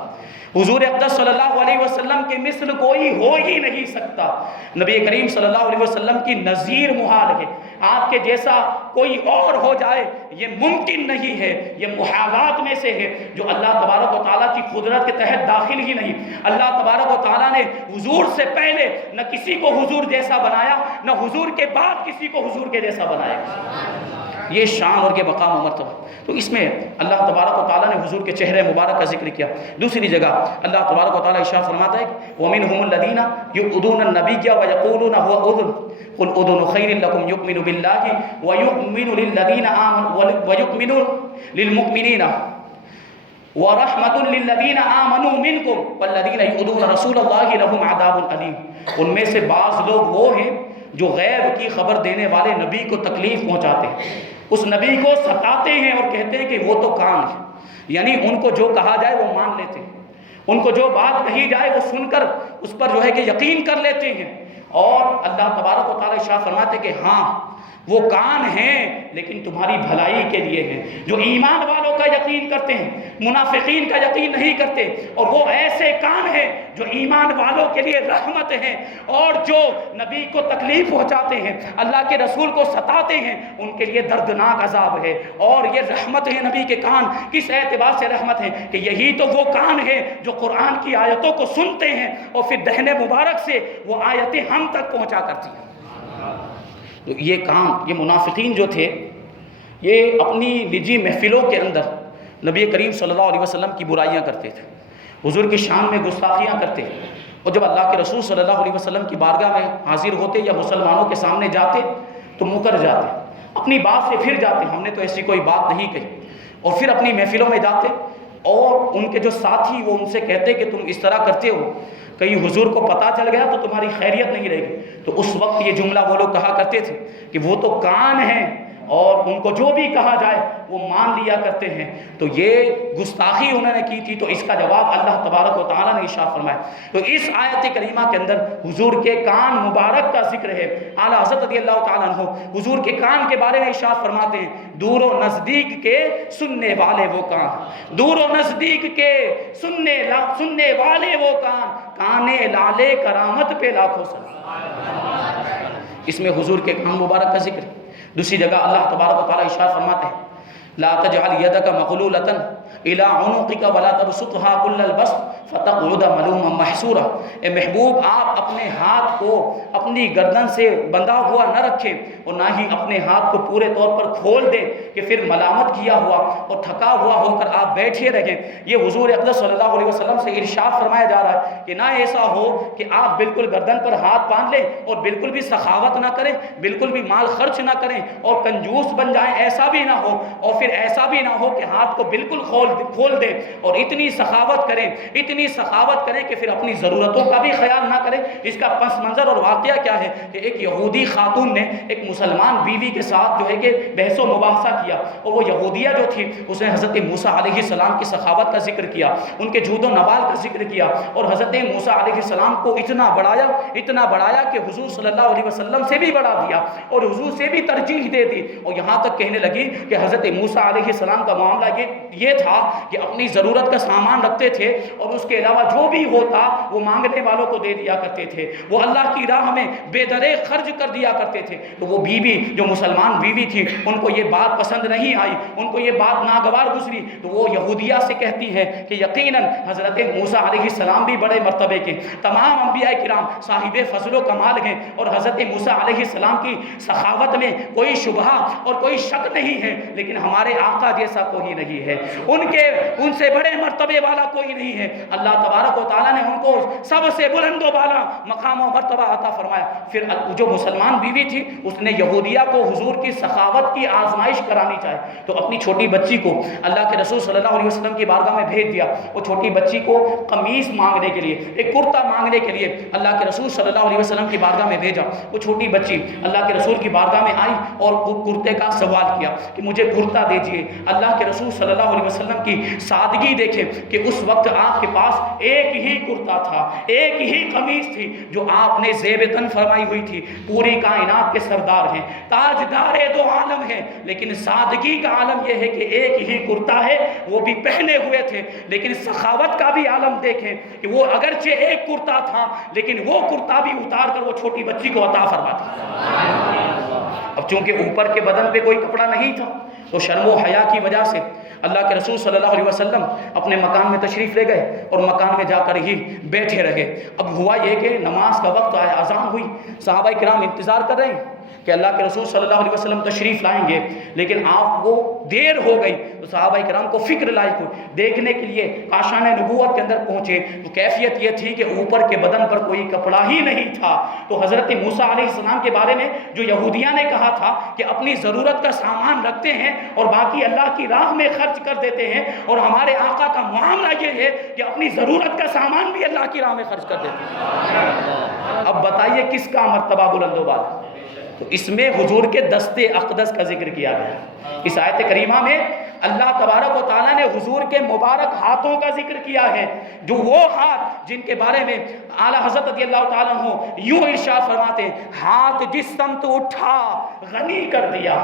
حضور اقدس صلی اللہ علیہ وسلم کے مثل کوئی ہو ہی نہیں سکتا۔ نبی کریم صلی اللہ علیہ وسلم کی نظیر محال ہے، آپ کے جیسا کوئی اور ہو جائے یہ ممکن نہیں ہے، یہ محالات میں سے ہے جو اللہ تبارک و تعالیٰ کی قدرت کے تحت داخل ہی نہیں۔ اللہ تبارک و تعالیٰ نے حضور سے پہلے نہ کسی کو حضور جیسا بنایا، نہ حضور کے بعد کسی کو حضور کے جیسا بنایا، یہ شان اور کے مقام و مرتبہ۔ تو اس میں اللہ تبارک و تعالیٰ نے حضور کے چہرے مبارک کا ذکر کیا۔ دوسری جگہ اللہ تبارک و تعالیٰ ارشاد فرماتا ہے وَمِنْهُمُ الَّذِينَ يُؤْذُونَ النَّبِيَّ وَيَقُولُونَ هُوَ أُذُنٌ قُلْ أُذُنُ خَيْرٍ لَكُمْ يُؤْمِنُ بِاللَّهِ وَيُؤْمِنُ لِلَّذِينَ آمَنُوا وَيُؤْمِنُ لِلْمُؤْمِنِينَ وَرَحْمَةٌ لِلَّذِينَ آمَنُوا مِنْكُمْ وَالَّذِينَ يُؤْذُونَ رَسُولَ اللَّهِ لَهُمْ عَذَابٌ أَلِيمٌ۔ ان میں سے بعض لوگ وہ ہیں جو غیب کی خبر دینے والے نبی کو تکلیف پہنچاتے ہیں، اس نبی کو ستاتے ہیں اور کہتے ہیں کہ وہ تو کان ہے، یعنی ان کو جو کہا جائے وہ مان لیتے ہیں، ان کو جو بات کہی جائے وہ سن کر اس پر جو ہے کہ یقین کر لیتے ہیں، اور اللہ تبارک و تعالیٰ ارشاد فرماتے کہ ہاں وہ کان ہیں لیکن تمہاری بھلائی کے لیے ہیں، جو ایمان والوں کا یقین کرتے ہیں، منافقین کا یقین نہیں کرتے، اور وہ ایسے کان ہیں جو ایمان والوں کے لیے رحمت ہیں، اور جو نبی کو تکلیف پہنچاتے ہیں، اللہ کے رسول کو ستاتے ہیں، ان کے لیے دردناک عذاب ہے۔ اور یہ رحمت ہے نبی کے کان، کس اعتبار سے رحمت ہے کہ یہی تو وہ کان ہے جو قرآن کی آیتوں کو سنتے ہیں اور پھر دہن مبارک سے وہ آیتیں ہم تک پہنچا کرتی ہیں۔ تو یہ کام، یہ منافقین جو تھے یہ اپنی نجی محفلوں کے اندر نبی کریم صلی اللہ علیہ وسلم کی برائیاں کرتے تھے، حضور کی شان میں گستاخیاں کرتے، اور جب اللہ کے رسول صلی اللہ علیہ وسلم کی بارگاہ میں حاضر ہوتے یا مسلمانوں کے سامنے جاتے تو مکر جاتے، اپنی بات سے پھر جاتے، ہم نے تو ایسی کوئی بات نہیں کہی، اور پھر اپنی محفلوں میں جاتے اور ان کے جو ساتھی وہ ان سے کہتے کہ تم اس طرح کرتے ہو، کہیں حضور کو پتہ چل گیا تو تمہاری خیریت نہیں رہے گی۔ تو اس وقت یہ جملہ وہ لوگ کہا کرتے تھے کہ وہ تو کان ہیں اور ان کو جو بھی کہا جائے وہ مان لیا کرتے ہیں۔ تو یہ گستاخی انہوں نے کی تھی، تو اس کا جواب اللہ تبارک و تعالیٰ نے ارشاد فرمایا۔ تو اس آیت کریمہ کے اندر حضور کے کان مبارک کا ذکر ہے۔ اعلیٰ حضرت رضی اللہ تعالیٰ عنہ حضور کے کان کے بارے میں ارشاد فرماتے ہیں، دور و نزدیک کے سننے والے وہ کان، دور و نزدیک کے سننے والے وہ کان، کانے لالے کرامت پہ لاکھوں سلام۔ اس میں حضور کے کان مبارک کا ذکر ہے۔ دوسری جگہ اللہ تبارک و تعالیٰ ارشاد فرماتے ہیں، لا تجعل یدک مغلولۃ الی عنقک ولا تبسطها کل البسط فتقعد ملوما محسورا۔ اے محبوب، آپ اپنے ہاتھ کو اپنی گردن سے بندھا ہوا نہ رکھیں اور نہ ہی اپنے ہاتھ کو پورے طور پر کھول دیں کہ پھر ملامت کیا ہوا اور تھکا ہوا ہو کر آپ بیٹھے رہیں۔ یہ حضور اقدس صلی اللہ علیہ وسلم سے ارشاد فرمایا جا رہا ہے کہ نہ ایسا ہو کہ آپ بالکل گردن پر ہاتھ باندھ لیں اور بالکل بھی سخاوت نہ کریں، بالکل بھی مال خرچ نہ کریں اور کنجوس بن جائیں، ایسا بھی نہ ہو، اور پھر ایسا بھی نہ ہو کہ ہاتھ کو بالکل کھول دیں اور اتنی سخاوت کریں کہ پھر اپنی ضرورتوں کا بھی خیال نہ کریں۔ اس کا پس منظر اور واقعہ کیا ہے کہ ایک یہودی خاتون نے ایک مسلمان بیوی کے ساتھ جو ہے کہ بحث و مباحثہ کیا، اور وہ یہودیہ جو تھی اس نے حضرت موسیٰ علیہ السلام کی سخاوت کا ذکر کیا، ان کے جود و نوال کا ذکر کیا، اور حضرت موسیٰ علیہ السلام کو اتنا بڑھایا کہ حضور صلی اللہ علیہ وسلم سے بھی بڑھا دیا اور حضور سے بھی ترجیح دے دی، اور یہاں تک کہنے لگی کہ حضرت موسیٰ علیہ السلام کا معاملہ یہ تھا کہ اپنی ضرورت کا سامان رکھتے تھے اور اس کے علاوہ جو بھی ہوتا وہ مانگنے والوں کو دے دیا کرتے تھے، وہ اللہ کی راہ میں بے درے خرچ کر دیا کرتے تھے۔ تو وہ بیوی جو مسلمان بیوی تھی ان کو یہ بات پسند نہیں آئی، ان کو یہ بات ناگوار گزری، تو وہ یہودیہ سے کہتی ہے کہ یقیناً حضرت موسیٰ علیہ السلام بھی بڑے مرتبے کے، تمام انبیاء کرام صاحب فضل و کمال ہیں، اور حضرت موسیٰ علیہ السلام کی سخاوت میں کوئی شبہ اور کوئی شک نہیں ہے، لیکن ہمارے آقا جیسا کوئی نہیں ہے، ان سے بڑے مرتبے والا کوئی نہیں ہے۔ اللہ تبارک و تعالیٰ نے ان کو سب سے بلند و بالا مقام و مرتبہ عطا فرمایا۔ پھر جو مسلمان بیوی تھی اس نے یہودیہ کو حضور کی سخاوت کی آزمائش کرانی چاہے تو اپنی چھوٹی بچی کو اللہ کے رسول صلی اللہ علیہ وسلم کی بارگاہ میں بھیج دیا۔ وہ چھوٹی بچی کو قمیص مانگنے کے لیے، ایک کرتا مانگنے کے لیے اللہ کے رسول صلی اللہ علیہ وسلم کی بارگاہ میں بھیجا۔ وہ چھوٹی بچی اللہ کے رسول کی بارگاہ میں آئی اور کرتے کا سوال کیا کہ مجھے کرتا دیجیے۔ اللہ کے رسول صلی اللہ علیہ وسلم کی سادگی دیکھیں کہ اس وقت آپ کے پاس ایک ہی کرتا تھا، ایک ہی قمیص تھی جو آپ نے زیب تن فرمائی ہوئی تھی۔ پوری کائنات کے سردار ہیں، تاجدار دو عالم ہیں، لیکن سادگی کا عالم یہ ہے کہ ایک ہی کرتا ہے، وہ بھی پہنے ہوئے تھے، لیکن سخاوت کا بھی عالم دیکھیں کہ وہ اگرچہ ایک کرتا تھا لیکن وہ کرتا بھی اتار کر وہ چھوٹی بچی کو عطا فرماتا۔ اب چونکہ اوپر کے بدن پہ کوئی کپڑا نہیں تھا تو شرم و حیا کی وجہ سے اللہ کے رسول صلی اللہ علیہ وسلم اپنے مکان میں تشریف لے گئے اور مکان میں جا کر ہی بیٹھے رہے۔ اب ہوا یہ کہ نماز کا وقت آیا، اذان ہوئی، صحابہ کرام انتظار کر رہے ہیں کہ اللہ کے رسول صلی اللہ علیہ وسلم تشریف لائیں گے، لیکن آپ کو دیر ہو گئی تو صحابہ کرام کو فکر لاحق ہوئی، دیکھنے کے لیے آشان نبوت کے اندر پہنچے تو کیفیت یہ تھی کہ اوپر کے بدن پر کوئی کپڑا ہی نہیں تھا۔ تو حضرت موسیٰ علیہ السلام کے بارے میں جو یہودیہ نے کہا تھا کہ اپنی ضرورت کا سامان رکھتے ہیں اور باقی اللہ کی راہ میں خرچ کر دیتے ہیں، اور ہمارے آقا کا معاملہ یہ ہے کہ اپنی ضرورت کا سامان بھی اللہ کی راہ میں خرچ کر دیتے ہیں۔ اب بتائیے کس کا مرتبہ بلند و بالا؟ تو اس میں حضور کے دست اقدس کا ذکر کیا گیا۔ اس آیت کریمہ میں اللہ تبارک و تعالیٰ نے حضور کے مبارک ہاتھوں کا ذکر کیا ہے، جو وہ ہاتھ جن کے بارے میں اعلیٰ حضرت رضی اللہ تعالیٰ عنہ یوں ارشاد فرماتے ہیں، ہاتھ جس سمت اٹھا غنی کر دیا،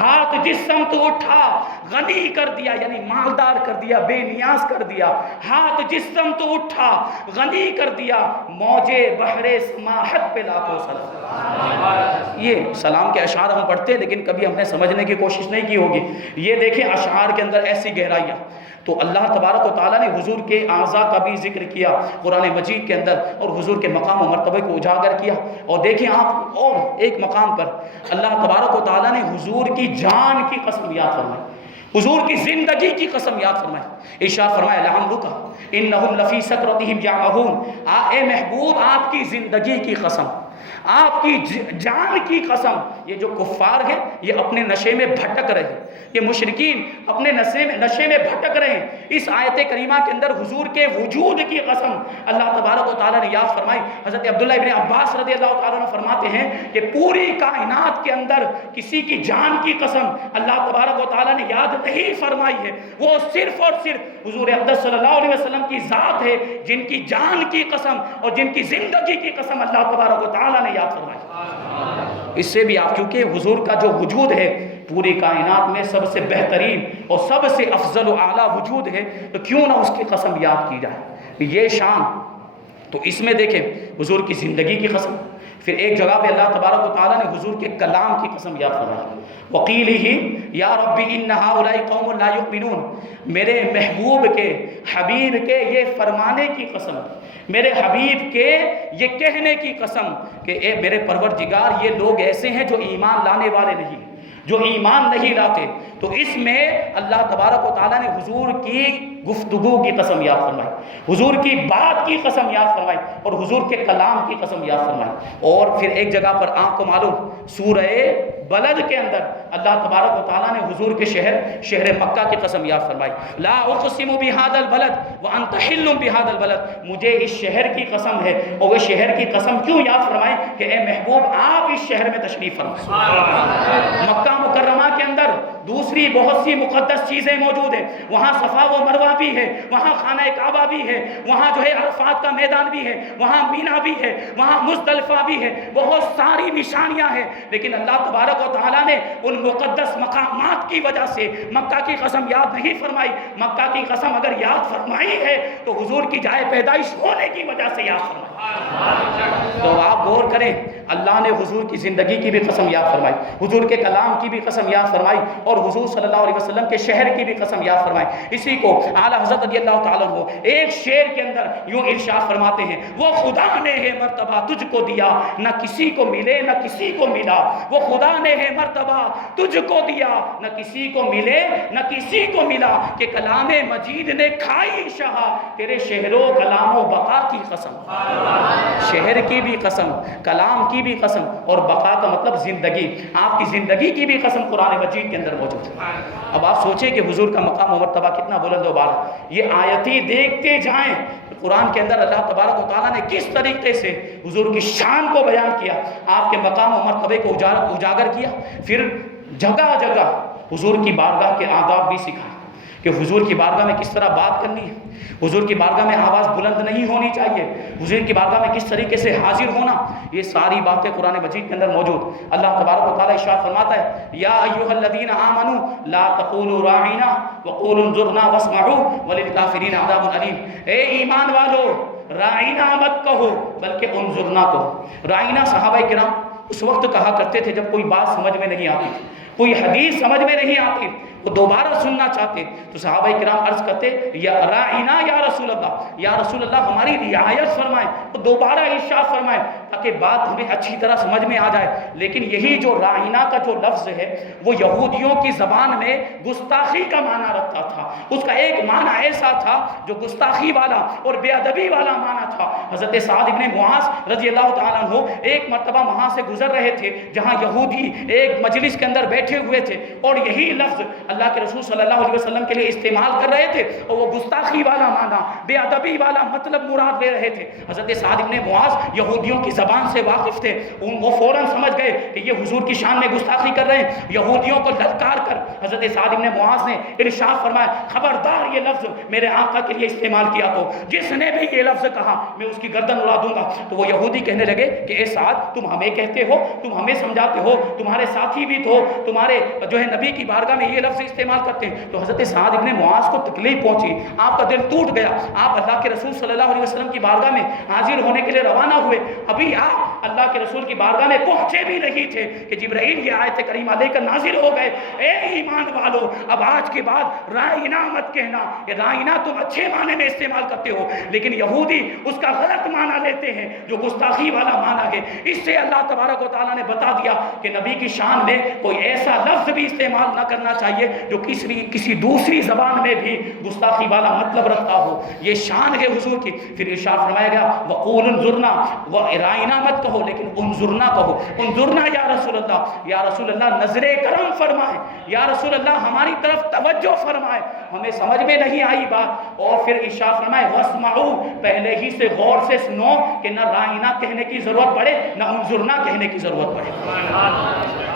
ہاتھ جس سمت اٹھا غنی کر دیا، یعنی مالدار کر دیا، بے نیاز کر دیا۔ ہاتھ جس سمت اٹھا غنی کر دیا، موجے بحر سماحت پہ لاکھوں سلام۔ یہ سلام کے اشعار ہم پڑھتے ہیں لیکن کبھی ہم نے سمجھنے کی کوشش نہیں کی ہوگی۔ یہ دیکھیں اشعار کے اندر ایسی گہرائیاں۔ تو اللہ تبارک و تعالیٰ نے حضور کے اعضاء کا بھی ذکر کیا قرآن مجید کے اندر اور حضور کے مقام و مرتبے کو اجاگر کیا۔ اور دیکھیں آپ اور ایک مقام پر اللہ تبارک و تعالیٰ نے حضور کی جان کی قسم یاد فرمائی۔ حضور کی زندگی کی قسم یاد فرمائے، ارشاد فرمایا لعمرک انہم لفی سکرتہم یعمہون، اے محبوب آپ کی زندگی کی قسم، آپ کی جان کی قسم، یہ جو کفار ہیں یہ اپنے نشے میں بھٹک رہے ہیں، یہ مشرکین اپنے نشے میں بھٹک رہے ہیں۔ اس آیت کریمہ کے اندر حضور کے وجود کی قسم اللہ تبارک و تعالیٰ نے یاد فرمائی۔ حضرت عبداللہ ابن عباس رضی اللہ تعالیٰ عنہ فرماتے ہیں کہ پوری کائنات کے اندر کسی کی جان کی قسم اللہ تبارک و تعالیٰ نے یاد نہیں فرمائی ہے، وہ صرف اور صرف حضور اقدس صلی اللہ علیہ وسلم کی ذات ہے جن کی جان کی قسم اور جن کی زندگی کی قسم اللہ تبارک و تعالیٰ نے یاد فرمائی۔ اس سے بھی آپ، کیونکہ حضور کا جو وجود ہے پوری کائنات میں سب سے بہترین اور سب سے افضل و اعلیٰ وجود ہے، تو کیوں نہ اس کی قسم یاد کی جائے، یہ شان۔ تو اس میں دیکھیں حضور کی زندگی کی قسم، پھر ایک جگہ پہ اللہ تبارک و تعالیٰ نے حضور کے کلام کی قسم یاد فرمائی، وَقِيلِهِ یا ربی اِنَّ هَؤُلَاءِ قَوْمٌ لَا يُؤْمِنُونَ، میرے محبوب کے، حبیب کے یہ فرمانے کی قسم، میرے حبیب کے یہ کہنے کی قسم کہ اے میرے پروردگار یہ لوگ ایسے ہیں جو ایمان لانے والے نہیں، جو ایمان نہیں لاتے۔ تو اس میں اللہ تبارک و تعالیٰ نے حضور کی گفتگو کی قسم یاد فرمائی، حضور کی بات کی قسم یاد فرمائی اور حضور کے کلام کی قسم یاد فرمائی۔ اور پھر ایک جگہ پر آپ کو معلوم سورہ بلد کے اندر اللہ تبارک و تعالیٰ نے حضور کے شہر مکہ کی قسم یاد فرمائی، لا اقسم بہذا البلد وانت حل بہذا البلد، مجھے اس شہر کی قسم ہے۔ اور وہ شہر کی قسم کیوں یاد فرمائی کہ اے محبوب آپ اس شہر میں تشریف فرمائیں۔ مکہ مکرمہ کے اندر دوسری بہت سی مقدس چیزیں موجود ہیں، وہاں صفا و مروہ بھی ہے، وہاں خانہ کعبہ بھی ہے، وہاں جو ہے عرفات کا میدان بھی ہے، وہاں مینا بھی ہے، وہاں مزدلفہ بھی ہے، بہت ساری نشانیاں ہیں، لیکن اللہ تبارک و تعالیٰ نے ان مقدس مقامات کی وجہ سے مکہ کی قسم یاد نہیں فرمائی۔ مکہ کی قسم اگر یاد فرمائی ہے تو حضور کی جائے پیدائش ہونے کی وجہ سے یاد فرمائی۔ تو آپ غور کریں، اللہ نے حضور کی زندگی کی بھی قسم یاد فرمائی، حضور کے کلام کی بھی قسم یاد فرمائی اور حضور صلی اللہ علیہ وسلم کے شہر کی بھی قسم یاد فرمائی۔ اسی کو اعلیٰ حضرت رضی اللہ تعالیٰ عنہ ایک شعر کے اندر یوں ارشاد فرماتے ہیں، وہ خدا نے ہے مرتبہ تجھ کو دیا، نہ کسی کو ملے نہ کسی کو ملا، وہ خدا نے ہے مرتبہ تجھ کو دیا، نہ کسی کو ملے نہ کسی کو ملا، کہ کلام مجید نے کھائی شہا تیرے شہر و کلام و بقا کی قسم۔ شہر کی بھی قسم، کلام کی بھی قسم اور بقا کا مطلب زندگی، آپ کی زندگی کی بھی قسم قرآن مجید کے اندر موجود ہے۔ اب آپ سوچیں کہ حضور کا مقام و مرتبہ کتنا بلند و بالا، یہ آیتیں دیکھتے جائیں قرآن کے اندر اللہ تبارک و تعالیٰ نے کس طریقے سے حضور کی شان کو بیان کیا، آپ کے مقام و مرتبے کو اجاگر کیا، پھر جگہ جگہ حضور کی بارگاہ کے آداب بھی سکھائے کہ حضور کی بارگاہ میں کس طرح بات کرنی ہے، حضور کی بارگاہ میں آواز بلند نہیں ہونی چاہیے، حضور کی بارگاہ میں کس طریقے سے حاضر ہونا، یہ ساری باتیں قرآن مجید کے اندر موجود۔ اللہ تبارک و تعالیٰ ارشاد فرماتا ہے، یا ایھا الذین آمنوا لا تقولوا راعنا وقولوا انظرنا واسمعوا وللکافرین عذاب علیم، اے ایمان والو راعنا مت کہو بلکہ انظرنا کہو۔ راعنا صحابہ کرام اس وقت کہا کرتے تھے جب کوئی بات سمجھ میں نہیں آتی تھی، کوئی حدیث سمجھ میں نہیں آتی، وہ دوبارہ سننا چاہتے تو صحابہ کرام عرض کرتے یا راعنا یا رسول اللہ، یا رسول اللہ ہماری رعایت فرمائیں، وہ دوبارہ ارشاد فرمائیں تاکہ بات ہمیں اچھی طرح سمجھ میں آ جائے۔ لیکن یہی جو راعنا کا جو لفظ ہے وہ یہودیوں کی زبان میں گستاخی کا معنی رکھتا تھا، اس کا ایک معنی ایسا تھا جو گستاخی والا اور بے ادبی والا معنی تھا۔ حضرت سعد ابن معاذ رضی اللہ تعالیٰ عنہ ایک مرتبہ وہاں سے گزر رہے تھے جہاں یہودی ایک مجلس کے اندر بیٹھے ہوئے تھے اور یہی لفظ اللہ کے رسول صلی اللہ علیہ وسلم کے لیے استعمال کر رہے تھے اور وہ گستاخی والا معنی، بے ادبی والا مطلب مراد لے رہے تھے۔ حضرت سعد ابن معاذ یہودیوں کی زبان سے واقف تھے، وہ فوراً سمجھ گئے کہ یہ حضور کی شان میں گستاخی کر رہے ہیں۔ یہودیوں کو للکار کر حضرت سعد ابن معاذ نے ارشاد فرمایا، خبردار یہ لفظ میرے آقا کے لیے استعمال کیا تو جس نے بھی یہ لفظ کہا میں اس کی گردن اڑا دوں گا۔ تو وہ یہودی کہنے لگے کہ اے سعد تم ہمیں کہتے ہو، تم ہمیں سمجھاتے ہو، تمہارے ساتھی بھی تو تمہارے جو ہے نبی کی بارگاہ میں یہ لفظ استعمال کرتے ہیں۔ تو حضرت سعد ابن معاذ کو تکلیف پہنچی، آپ کا دل ٹوٹ گیا، آپ اللہ کے رسول صلی اللہ علیہ وسلم کی بارگاہ میں حاضر ہونے کے لیے روانہ ہوئے۔ ابھی آپ اللہ کے رسول کی بارگاہ میں پہنچے بھی نہیں تھے کہ جبرائیل یہ آیت کریمہ لے کر نازل ہو گئے، اے ایمان والو اب آج کے بعد رائنا مت کہنا، یہ رائنا تم اچھے معنی میں استعمال کرتے ہو، لیکن یہودی اس کا غلط معنی لیتے ہیں جو گستاخی والا معنی ہے۔ اس سے اللہ تبارک و تعالیٰ نے بتا دیا کہ نبی کی شان میں کوئی ایسا لفظ بھی استعمال نہ کرنا چاہیے جو کسی دوسری زبان میں بھی گستاخی والا مطلب رکھتا ہو، یہ شان ہے حضور کی۔ پھر ارشاد فرمایا گیا وقول انظرنا، رائنا مت کہو لیکن انظرنا کہو، انظرنا یا رسول اللہ، یا رسول اللہ نظر کرم فرمائے، یا رسول اللہ ہماری طرف توجہ فرمائے، ہمیں سمجھ میں نہیں آئی بات۔ اور پھر ارشاد فرمائے واسمعوا، پہلے ہی سے غور سے سنو کہ نہ رائنا کہنے کی ضرورت پڑے نہ انظرنا کہنے کی ضرورت پڑے۔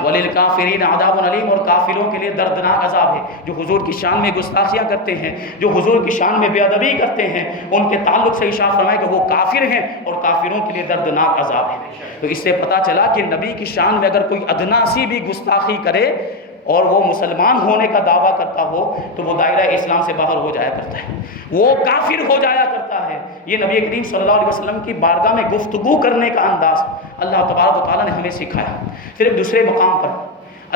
وَلِلْكَافِرِينَ عَذَابٌ عَلِيمٌ، اور کافروں کے لیے دردناک عذاب ہے جو حضور کی شان میں گستاخیاں کرتے ہیں، جو حضور کی شان میں بے ادبی کرتے ہیں، ان کے تعلق سے ارشاد فرمائے کہ وہ کافر ہیں اور کافروں کے لیے دردناک عذاب ہے۔ تو اس سے پتہ چلا کہ نبی کی شان میں اگر کوئی ادنا سی بھی گستاخی کرے اور وہ مسلمان ہونے کا دعویٰ کرتا ہو تو وہ دائرہ اسلام سے باہر ہو جایا کرتا ہے، وہ کافر ہو جایا کرتا ہے۔ یہ نبی کریم صلی اللہ علیہ وسلم کی بارگاہ میں گفتگو کرنے کا انداز اللہ تبارک و تعالیٰ نے ہمیں سکھایا۔ پھر ایک دوسرے مقام پر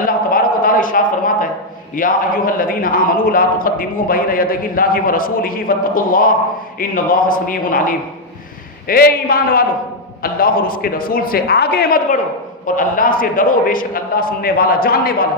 اللہ تبارک و تعالیٰ ارشاد فرماتا ہے یا ایھا الذین آمنوا لا تقدموا بین یدی اللہ ورسولہ واتقوا اللہ ان اللہ سمیع علیم، اے ایمان والو اللہ اور اس کے رسول سے آگے مت بڑھو اور اللہ سے ڈرو، بے شک اللہ سننے والا جاننے والا۔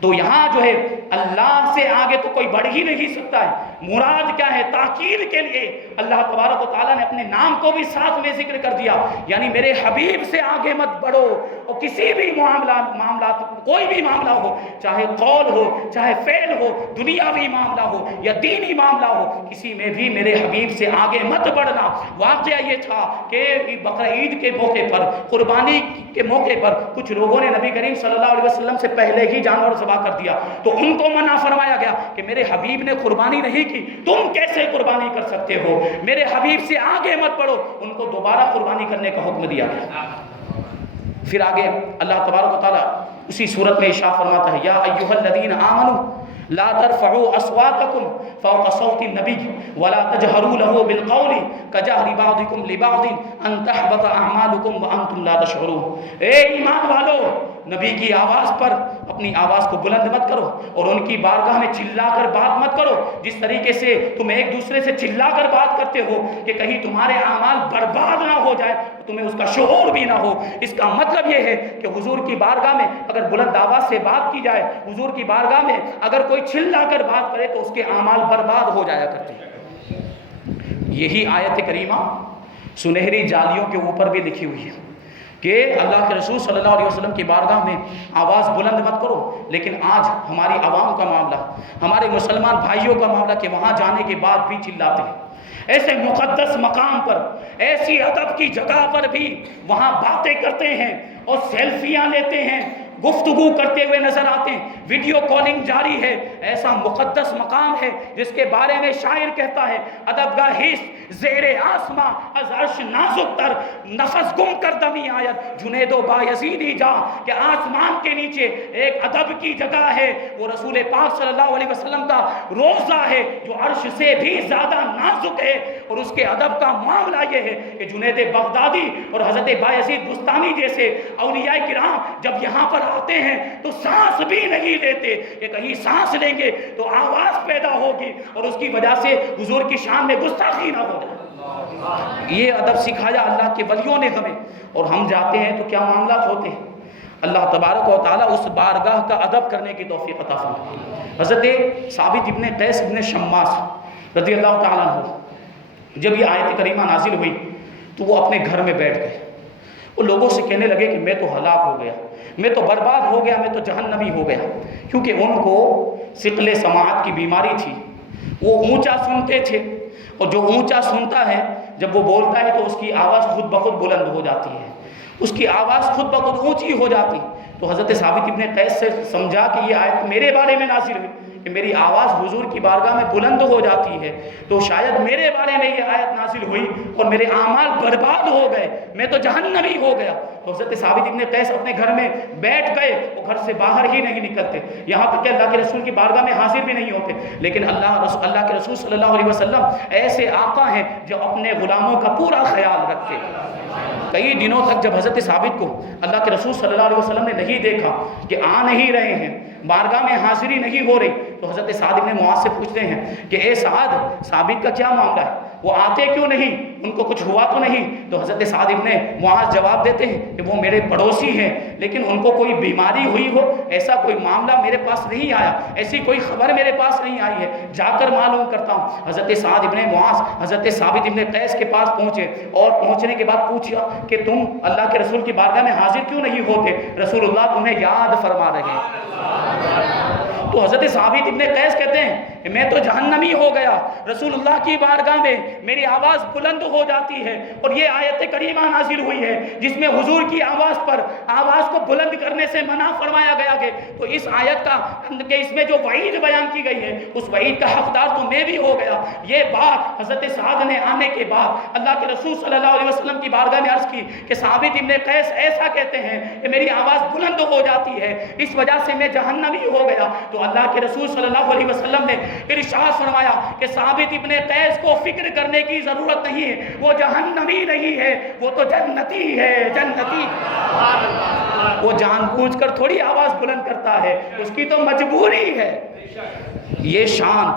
تو یہاں جو ہے اللہ سے آگے تو کوئی بڑھ ہی نہیں سکتا ہے۔ مراد کیا ہے؟ تاکید کے لیے اللہ تبارک و تعالیٰ نے اپنے نام کو بھی ساتھ میں ذکر کر دیا، یعنی میرے حبیب سے آگے مت بڑھو، اور کسی بھی معاملات کوئی بھی معاملہ ہو، چاہے قول ہو چاہے فعل ہو، دنیاوی معاملہ ہو یا دینی معاملہ ہو، کسی میں بھی میرے حبیب سے آگے مت بڑھنا۔ واقعہ یہ تھا کہ بقرعید کے موقع پر، قربانی کے موقع پر کچھ لوگوں نے نبی کریم صلی اللہ علیہ وسلم سے پہلے ہی جانور ذبح کر دیا، تو ان کو منع فرمایا گیا کہ میرے حبیب نے قربانی نہیں کی، تم کیسے قربانی کر سکتے ہو؟ میرے حبیب سے آگے مت بڑھو۔ ان کو دوبارہ قربانی کرنے کا حکم دیا گیا۔ پھر آگے اللہ تبارک و تعالیٰ اسی صورت میں ارشاد فرماتا ہے یا ایھا الذین آمنوا لا ترفعوا اصواتکم فوق صوت النبی ولا تجهروا له بالقول كجهر بعضکم لبعض ان تحبط اعمالکم وانتم لا تشعرون، اے ایمان والو نبی کی آواز پر اپنی آواز کو بلند مت کرو اور ان کی بارگاہ میں چلا کر بات مت کرو جس طریقے سے تم ایک دوسرے سے چلا کر بات کرتے ہو کہ کہیں تمہارے اعمال برباد نہ ہو جائے، تمہیں اس کا شعور بھی نہ ہو۔ اس کا مطلب یہ ہے کہ حضور کی بارگاہ میں اگر بلند آواز سے بات کی جائے، حضور کی بارگاہ میں اگر کوئی چلا کر بات کرے تو اس کے اعمال برباد ہو جایا کرتے ہیں۔ یہی آیت کریمہ سنہری جالیوں کے اوپر بھی لکھی ہوئی ہے کہ اللہ کے رسول صلی اللہ علیہ وسلم کی بارگاہ میں آواز بلند مت کرو، لیکن آج ہماری عوام کا معاملہ، ہمارے مسلمان بھائیوں کا معاملہ کہ وہاں جانے کے بعد بھی چلاتے ہیں، ایسے مقدس مقام پر، ایسی ادب کی جگہ پر بھی وہاں باتیں کرتے ہیں اور سیلفیاں لیتے ہیں، گفتگو کرتے ہوئے نظر آتے ہیں، ویڈیو کالنگ جاری ہے۔ ایسا مقدس مقام ہے جس کے بارے میں شاعر کہتا ہے ادبگاہ زیر آسماں از عرش نازک تر، نفس گم کر دمی آیت جنید و بایزیدی جا، کہ آسمان کے نیچے ایک ادب کی جگہ ہے، وہ رسول پاک صلی اللہ علیہ وسلم کا روضہ ہے جو عرش سے بھی زیادہ نازک ہے، اور اس کے ادب کا معاملہ یہ ہے کہ جنید بغدادی اور حضرت بایزید بستانی جیسے اولیاء کرام جب یہاں پر آتے ہیں تو سانس بھی نہیں لیتے کہ کہیں سانس لیں گے تو آواز پیدا ہوگی اور اس کی وجہ سے حضور کی شان میں گستاخی نہ ہو جائے۔ یہ ادب سکھایا اللہ کے ولیوں نے ہمیں، اور ہم جاتے ہیں تو کیا معاملات ہوتے ہیں۔ اللہ تبارک و تعالیٰ اس بارگاہ کا ادب کرنے کی توفیق عطا فرمائے۔ حضرت ثابت ابن قیس ابن شماس رضی اللہ تعالیٰ عنہ جب یہ آیت کریمہ نازل ہوئی تو وہ اپنے گھر میں بیٹھ گئے، وہ لوگوں سے کہنے لگے کہ میں تو ہلاک ہو گیا، میں تو برباد ہو گیا، میں تو جہنمی ہو گیا، کیونکہ ان کو ثقل سماعت کی بیماری تھی، وہ اونچا سنتے تھے، اور جو اونچا سنتا ہے جب وہ بولتا ہے تو اس کی آواز خود بخود بلند ہو جاتی ہے، اس کی آواز خود بخود اونچی ہو جاتی۔ تو حضرت ثابت ابن قیس سے سمجھا کہ یہ آیت میرے بارے میں نازل ہوئی کہ میری آواز حضور کی بارگاہ میں بلند ہو جاتی ہے، تو شاید میرے بارے میں یہ آیت نازل ہوئی اور میرے اعمال برباد ہو گئے، میں تو جہنمی ہو گیا۔ تو حضرت ثابت ابن قیس اپنے گھر میں بیٹھ گئے، وہ گھر سے باہر ہی نہیں نکلتے، یہاں تک کہ اللہ کے رسول کی بارگاہ میں حاضر بھی نہیں ہوتے، لیکن اللہ کے رسول صلی اللہ علیہ وسلم ایسے آقا ہیں جو اپنے غلاموں کا پورا خیال رکھتے ہیں۔ کئی دنوں تک جب حضرت ثابت کو اللہ کے رسول صلی اللہ علیہ وسلم نے نہیں دیکھا کہ آ نہیں رہے ہیں، بارگاہ میں حاضری نہیں ہو رہی، تو حضرت سعد ابن معاذ سے پوچھتے ہیں کہ اے سعد، ثابت کا کیا معاملہ ہے، وہ آتے کیوں نہیں، ان کو کچھ ہوا تو نہیں؟ تو حضرت سعد ابن معاذ جواب دیتے ہیں کہ وہ میرے پڑوسی ہیں، لیکن ان کو کوئی بیماری ہوئی ہو ایسا کوئی معاملہ میرے پاس نہیں آیا، ایسی کوئی خبر میرے پاس نہیں آئی ہے، جا کر معلوم کرتا ہوں۔ حضرت سعد ابن معاذ حضرت ثابت ابن قیس کے پاس پہنچے اور پہنچنے کے بعد پوچھا کہ تم اللہ کے رسول کی بارگاہ میں حاضر کیوں نہیں ہوتے، رسول اللہ تمہیں یاد فرما رہے ہیں۔ تو حضرت ثابت ابن قیس کہتے ہیں کہ میں تو جہنمی ہو گیا، رسول اللہ کی بارگاہ میں میری آواز بلند ہو جاتی ہے، اور یہ آیت کریمہ نازل ہوئی ہے جس میں حضور کی آواز پر آواز کو بلند کرنے سے منع فرمایا گیا کہ تو اس آیت کا کہ اس میں جو وعید بیان کی گئی ہے اس وعید کا حقدار تو میں بھی ہو گیا۔ یہ بات حضرت سعد نے آنے کے بعد اللہ کے رسول صلی اللہ علیہ وسلم کی بارگاہ میں عرض کی کہ ثابت ابن قیس ایسا کہتے ہیں کہ میری آواز بلند ہو جاتی ہے، اس وجہ سے میں جہنمی ہو گیا۔ تو اللہ کے رسول صلی اللہ علیہ وسلم نے ارشاد فرمایا کہ ثابت ابن قیس کو فکر کرنے کی ضرورت نہیں ہے، وہ جہنمی نہیں ہے، وہ تو جنتی ہے، جنتی۔ وہ جان بوجھ کر تھوڑی آواز بلند کرتا ہے، اس کی تو مجبوری ہے۔ یہ شان،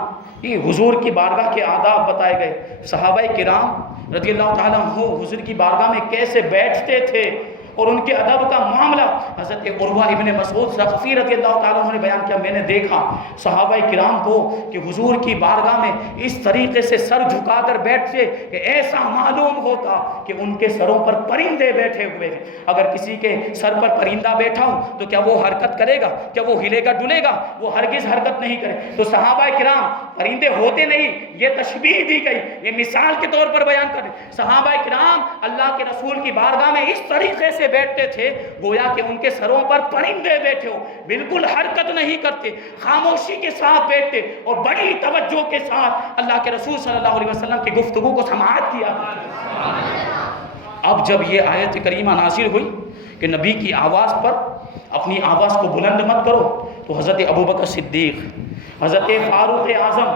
یہ حضور کی بارگاہ کے آداب بتائے گئے۔ صحابہ کرام رضی اللہ تعالیٰ عنہ حضور کی بارگاہ میں کیسے بیٹھتے تھے اور ان کے ادب کا معاملہ حضرت عروہ ابن مسعود ثقفی رضی اللہ تعالیٰ عنہ نے بیان کیا، میں نے دیکھا صحابہ کرام کو کہ حضور کی بارگاہ میں اس طریقے سے سر جھکا کر بیٹھتے کہ ایسا معلوم ہوتا کہ ان کے سروں پر پرندے بیٹھے ہوئے ہیں۔ اگر کسی کے سر پر پرندہ بیٹھا ہو تو کیا وہ حرکت کرے گا؟ کیا وہ ہلے گا ڈلے گا؟ وہ ہرگز حرکت نہیں کرے۔ تو صحابہ کرام پرندے ہوتے نہیں، یہ تشبیہ دی گئی، یہ مثال کے طور پر بیان کر رہے۔ صحابہ کرام اللہ کے رسول کی بارگاہ میں اس طریقے سے بیٹھتے تھے گویا کہ ان کے سروں پر پرندے بیٹھے ہو، بالکل حرکت نہیں کرتے، خاموشی کے ساتھ بیٹھتے اور بڑی توجہ کے ساتھ اللہ کے رسول صلی اللہ علیہ وسلم کی گفتگو کو سماعت کیا کرتے۔ اب جب یہ آیت کریمہ نازل ہوئی کہ نبی کی آواز پر اپنی آواز کو بلند مت کرو، تو حضرت ابوبکر صدیق، حضرت فاروق اعظم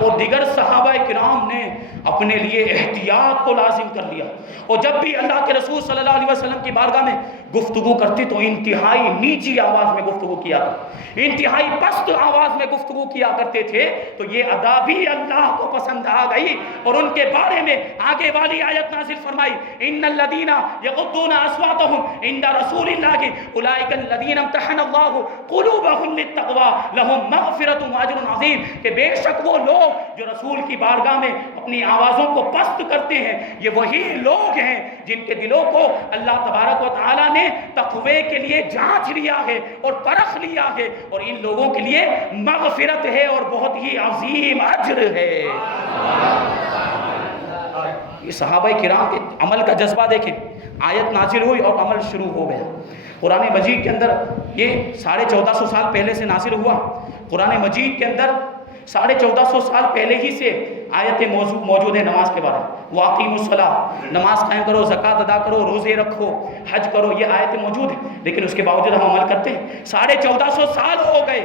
اور دیگر صحابہ کرام نے اپنے لیے احتیاط کو لازم کر لیا، اور جب بھی اللہ کے رسول صلی اللہ علیہ وسلم کی بارگاہ میں گفتگو کرتی تو انتہائی نیچی آواز میں گفتگو کیا کرتے، انتہائی پست آواز میں گفتگو کیا کرتے تھے۔ تو یہ ادا بھی اللہ کو پسند آ گئی اور ان کے بارے میں آگے والی آیت نازل فرمائی، ان الذین یغضون اصواتهم عند رسول اللہ اولئک الذین امتحن اللہ قلوبهم للتقوی لهم مغفرۃ واجر عظیم، کہ بے شک وہ لوگ جو رسول کی بارگاہ میں اپنی آوازوں کو پست کرتے ہیں یہ وہی لوگ ہیں جن کے دلوں کو اللہ تبارک و تعالیٰ نے تقوی کے لیے جانچ لیا ہے اور پرکھ لیا ہے، اور ان لوگوں کے لیے مغفرت ہے اور بہت ہی عظیم اجر ہے۔ یہ صحابہ کرام کے عمل کا جذبہ دیکھیں، آیت نازل ہوئی اور عمل شروع ہو گیا۔ قرآن مجید کے اندر یہ 1450 سال پہلے سے نازل ہوا، قرآن مجید کے اندر 1450 سال پہلے ہی سے آیتیں موجود ہیں نماز کے بارے میں، واقیموا الصلاۃ، نماز قائم کرو، زکوٰۃ ادا کرو، روزے رکھو، حج کرو، یہ آیتیں موجود ہیں، لیکن اس کے باوجود ہم عمل کرتے ہیں۔ 1450 سال ہو گئے،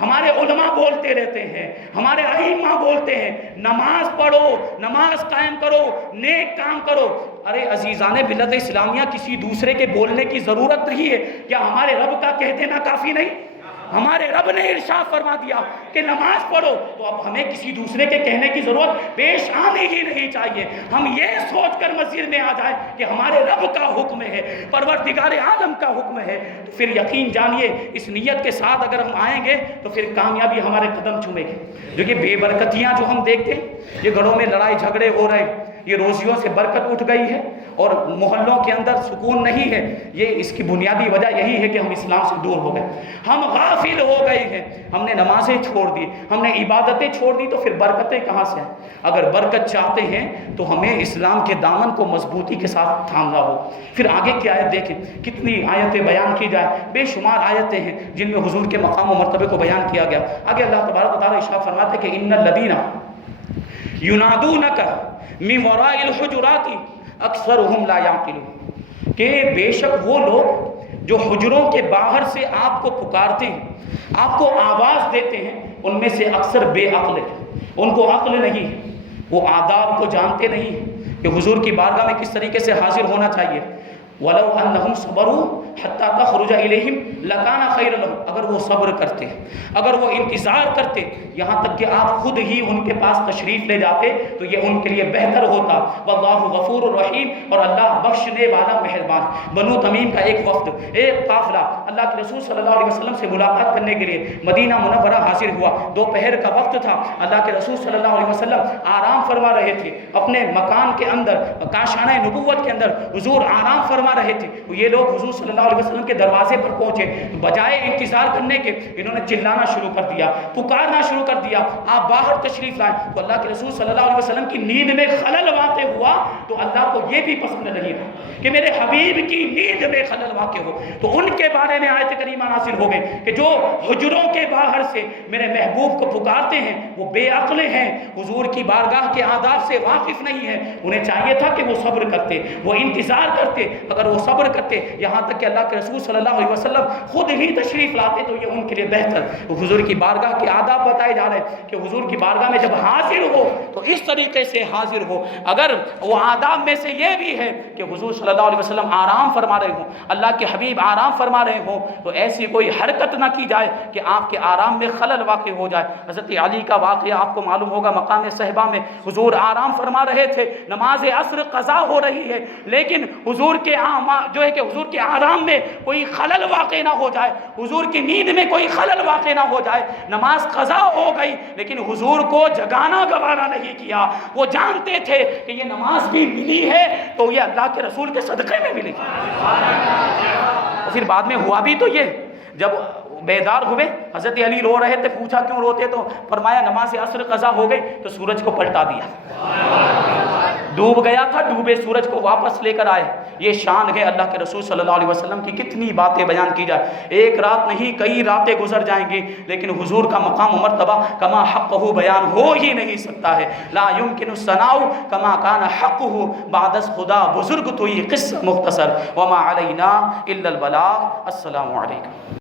ہمارے علماء بولتے رہتے ہیں، ہمارے ائمہ بولتے ہیں نماز پڑھو، نماز قائم کرو، نیک کام کرو۔ ارے عزیزان ملت اسلامیہ، کسی دوسرے کے بولنے کی ضرورت نہیں ہے، کیا ہمارے رب کا کہہ دینا کافی نہیں؟ ہمارے رب نے ارشاد فرما دیا کہ نماز پڑھو، تو اب ہمیں کسی دوسرے کے کہنے کی ضرورت پیش آنے ہی نہیں چاہیے۔ ہم یہ سوچ کر مسجد میں آ جائیں کہ ہمارے رب کا حکم ہے، پروردگار عالم کا حکم ہے، تو پھر یقین جانیے اس نیت کے ساتھ اگر ہم آئیں گے تو پھر کامیابی ہمارے قدم چومے گی۔ جو کہ بے برکتیاں جو ہم دیکھتے ہیں، یہ گھروں میں لڑائی جھگڑے ہو رہے ہیں، یہ روزیوں سے برکت اٹھ گئی ہے اور محلوں کے اندر سکون نہیں ہے، یہ اس کی بنیادی وجہ یہی ہے کہ ہم اسلام سے دور ہو گئے، ہم غافل ہو گئے ہیں، ہم نے نمازیں چھوڑ دی، ہم نے عبادتیں چھوڑ دی، تو پھر برکتیں کہاں سے ہیں؟ اگر برکت چاہتے ہیں تو ہمیں اسلام کے دامن کو مضبوطی کے ساتھ تھامنا ہو۔ پھر آگے کی آیت دیکھیں، کتنی آیتیں بیان کی جائیں، بے شمار آیتیں ہیں جن میں حضور کے مقام و مرتبے کو بیان کیا گیا۔ آگے اللہ تبارک و تعالیٰ ارشاد فرماتے ہیں کہ ان الذین ینادونک من وراء الحجرات اکثرهم لا یعقلون، کہ بے شک وہ لوگ جو حجروں کے باہر سے آپ کو پکارتے ہیں، آپ کو آواز دیتے ہیں، ان میں سے اکثر بے عقل ہیں، ان کو عقل نہیں، وہ آداب کو جانتے نہیں، کہ حضور کی بارگاہ میں کس طریقے سے حاضر ہونا چاہیے. وَلَوْ أَنَّهُمْ صَبَرُوا حَتَّى تَخْرُجَ إِلَيْهِمْ لَكَانَ خَيْرًا لَهُمْ. اگر وہ صبر کرتے, اگر وہ انتظار کرتے یہاں تک کہ آپ خود ہی ان کے پاس تشریف لے جاتے تو یہ ان کے لیے بہتر ہوتا. وَاللَّهُ غَفُورٌ رَحِيمٌ, اور اللہ بخشنے والا مہربان. بنو تمیم کا ایک وفد, ایک قافلہ اللہ کے رسول صلی اللہ علیہ وسلم سے ملاقات کرنے کے لیے مدینہ منورہ حاضر ہوا. دوپہر کا وقت تھا. اللہ کے رسول صلی اللہ علیہ وسلم آرام فرما رہے تھے اپنے مکان کے اندر, کاشانہ نبوت کے اندر حضور آرام فرما رہے تھے. یہ لوگ حضور صلی اللہ علیہ وسلم کے دروازے پر پہنچے, بجائے انتظار کرنے کے انہوں نے چلانا شروع کر دیا, پکارنا شروع کر دیا, آپ باہر تشریف لائیں. تو اللہ کے رسول صلی اللہ علیہ وسلم کی نیند میں خلل واقع ہوا تو اللہ کو یہ بھی پسند نہیں تھا کہ میرے حبیب کی نیند میں خلل واقع ہو. تو ان کے بارے میں آیت کریمہ نازل ہو گئی کہ جو حجروں کے باہر سے میرے محبوب کو پکارتے ہیں وہ بے عقل ہیں, حضور کی بارگاہ کے آداب سے واقف نہیں ہیں. انہیں چاہیے تھا کہ وہ صبر کرتے, وہ انتظار کرتے. اگر وہ صبر کرتے یہاں تک کہ اللہ کے رسول صلی اللہ علیہ وسلم خود ہی تشریف لاتے تو یہ ان کے لیے بہتر. حضور کی بارگاہ کے آداب بتائے جا رہے ہیں کہ حضور کی بارگاہ میں جب حاضر ہو تو اس طریقے سے حاضر ہو. اگر وہ آداب میں سے یہ بھی ہے کہ حضور صلی اللہ علیہ وسلم آرام فرما رہے ہوں, اللہ کے حبیب آرام فرما رہے ہوں, تو ایسی کوئی حرکت نہ کی جائے کہ آپ کے آرام میں خلل واقع ہو جائے. حضرت علی کا واقعہ آپ کو معلوم ہوگا, مقام صحبہ میں حضور آرام فرما رہے تھے, نماز عصر قضا ہو رہی ہے, لیکن حضور کے جو ہے کہ حضور کے آرام میں کوئی خلل واقع نہ ہو جائے, حضور کی نیند میں کوئی خلل واقع نہ ہو جائے. نماز قضا ہو گئی لیکن حضور کو جگانا گوارا نہیں کیا. وہ جانتے تھے کہ یہ نماز بھی ملی ہے تو یہ اللہ کے رسول کے صدقے میں ملے گی. اور پھر بعد میں ہوا بھی تو یہ, جب بیدار ہوئے حضرت علی رو رہے تھے, پوچھا کیوں روتے, تو فرمایا نماز عصر قضا ہو گئی تو سورج کو پلٹا دیا, ڈوب گیا تھا, ڈوبے سورج کو واپس لے کر آئے. یہ شان ہے اللہ کے رسول صلی اللہ علیہ وسلم کی. کتنی باتیں بیان کی جائے, ایک رات نہیں کئی راتیں گزر جائیں گی لیکن حضور کا مقام و مرتبہ کما حقہ بیان ہو ہی نہیں سکتا ہے. لا يمكن الثناء کما کان حقہ بعد از خدا. بزرگ تو یہ قصہ مختصر, وما علینا الا البلاغ. السلام علیکم.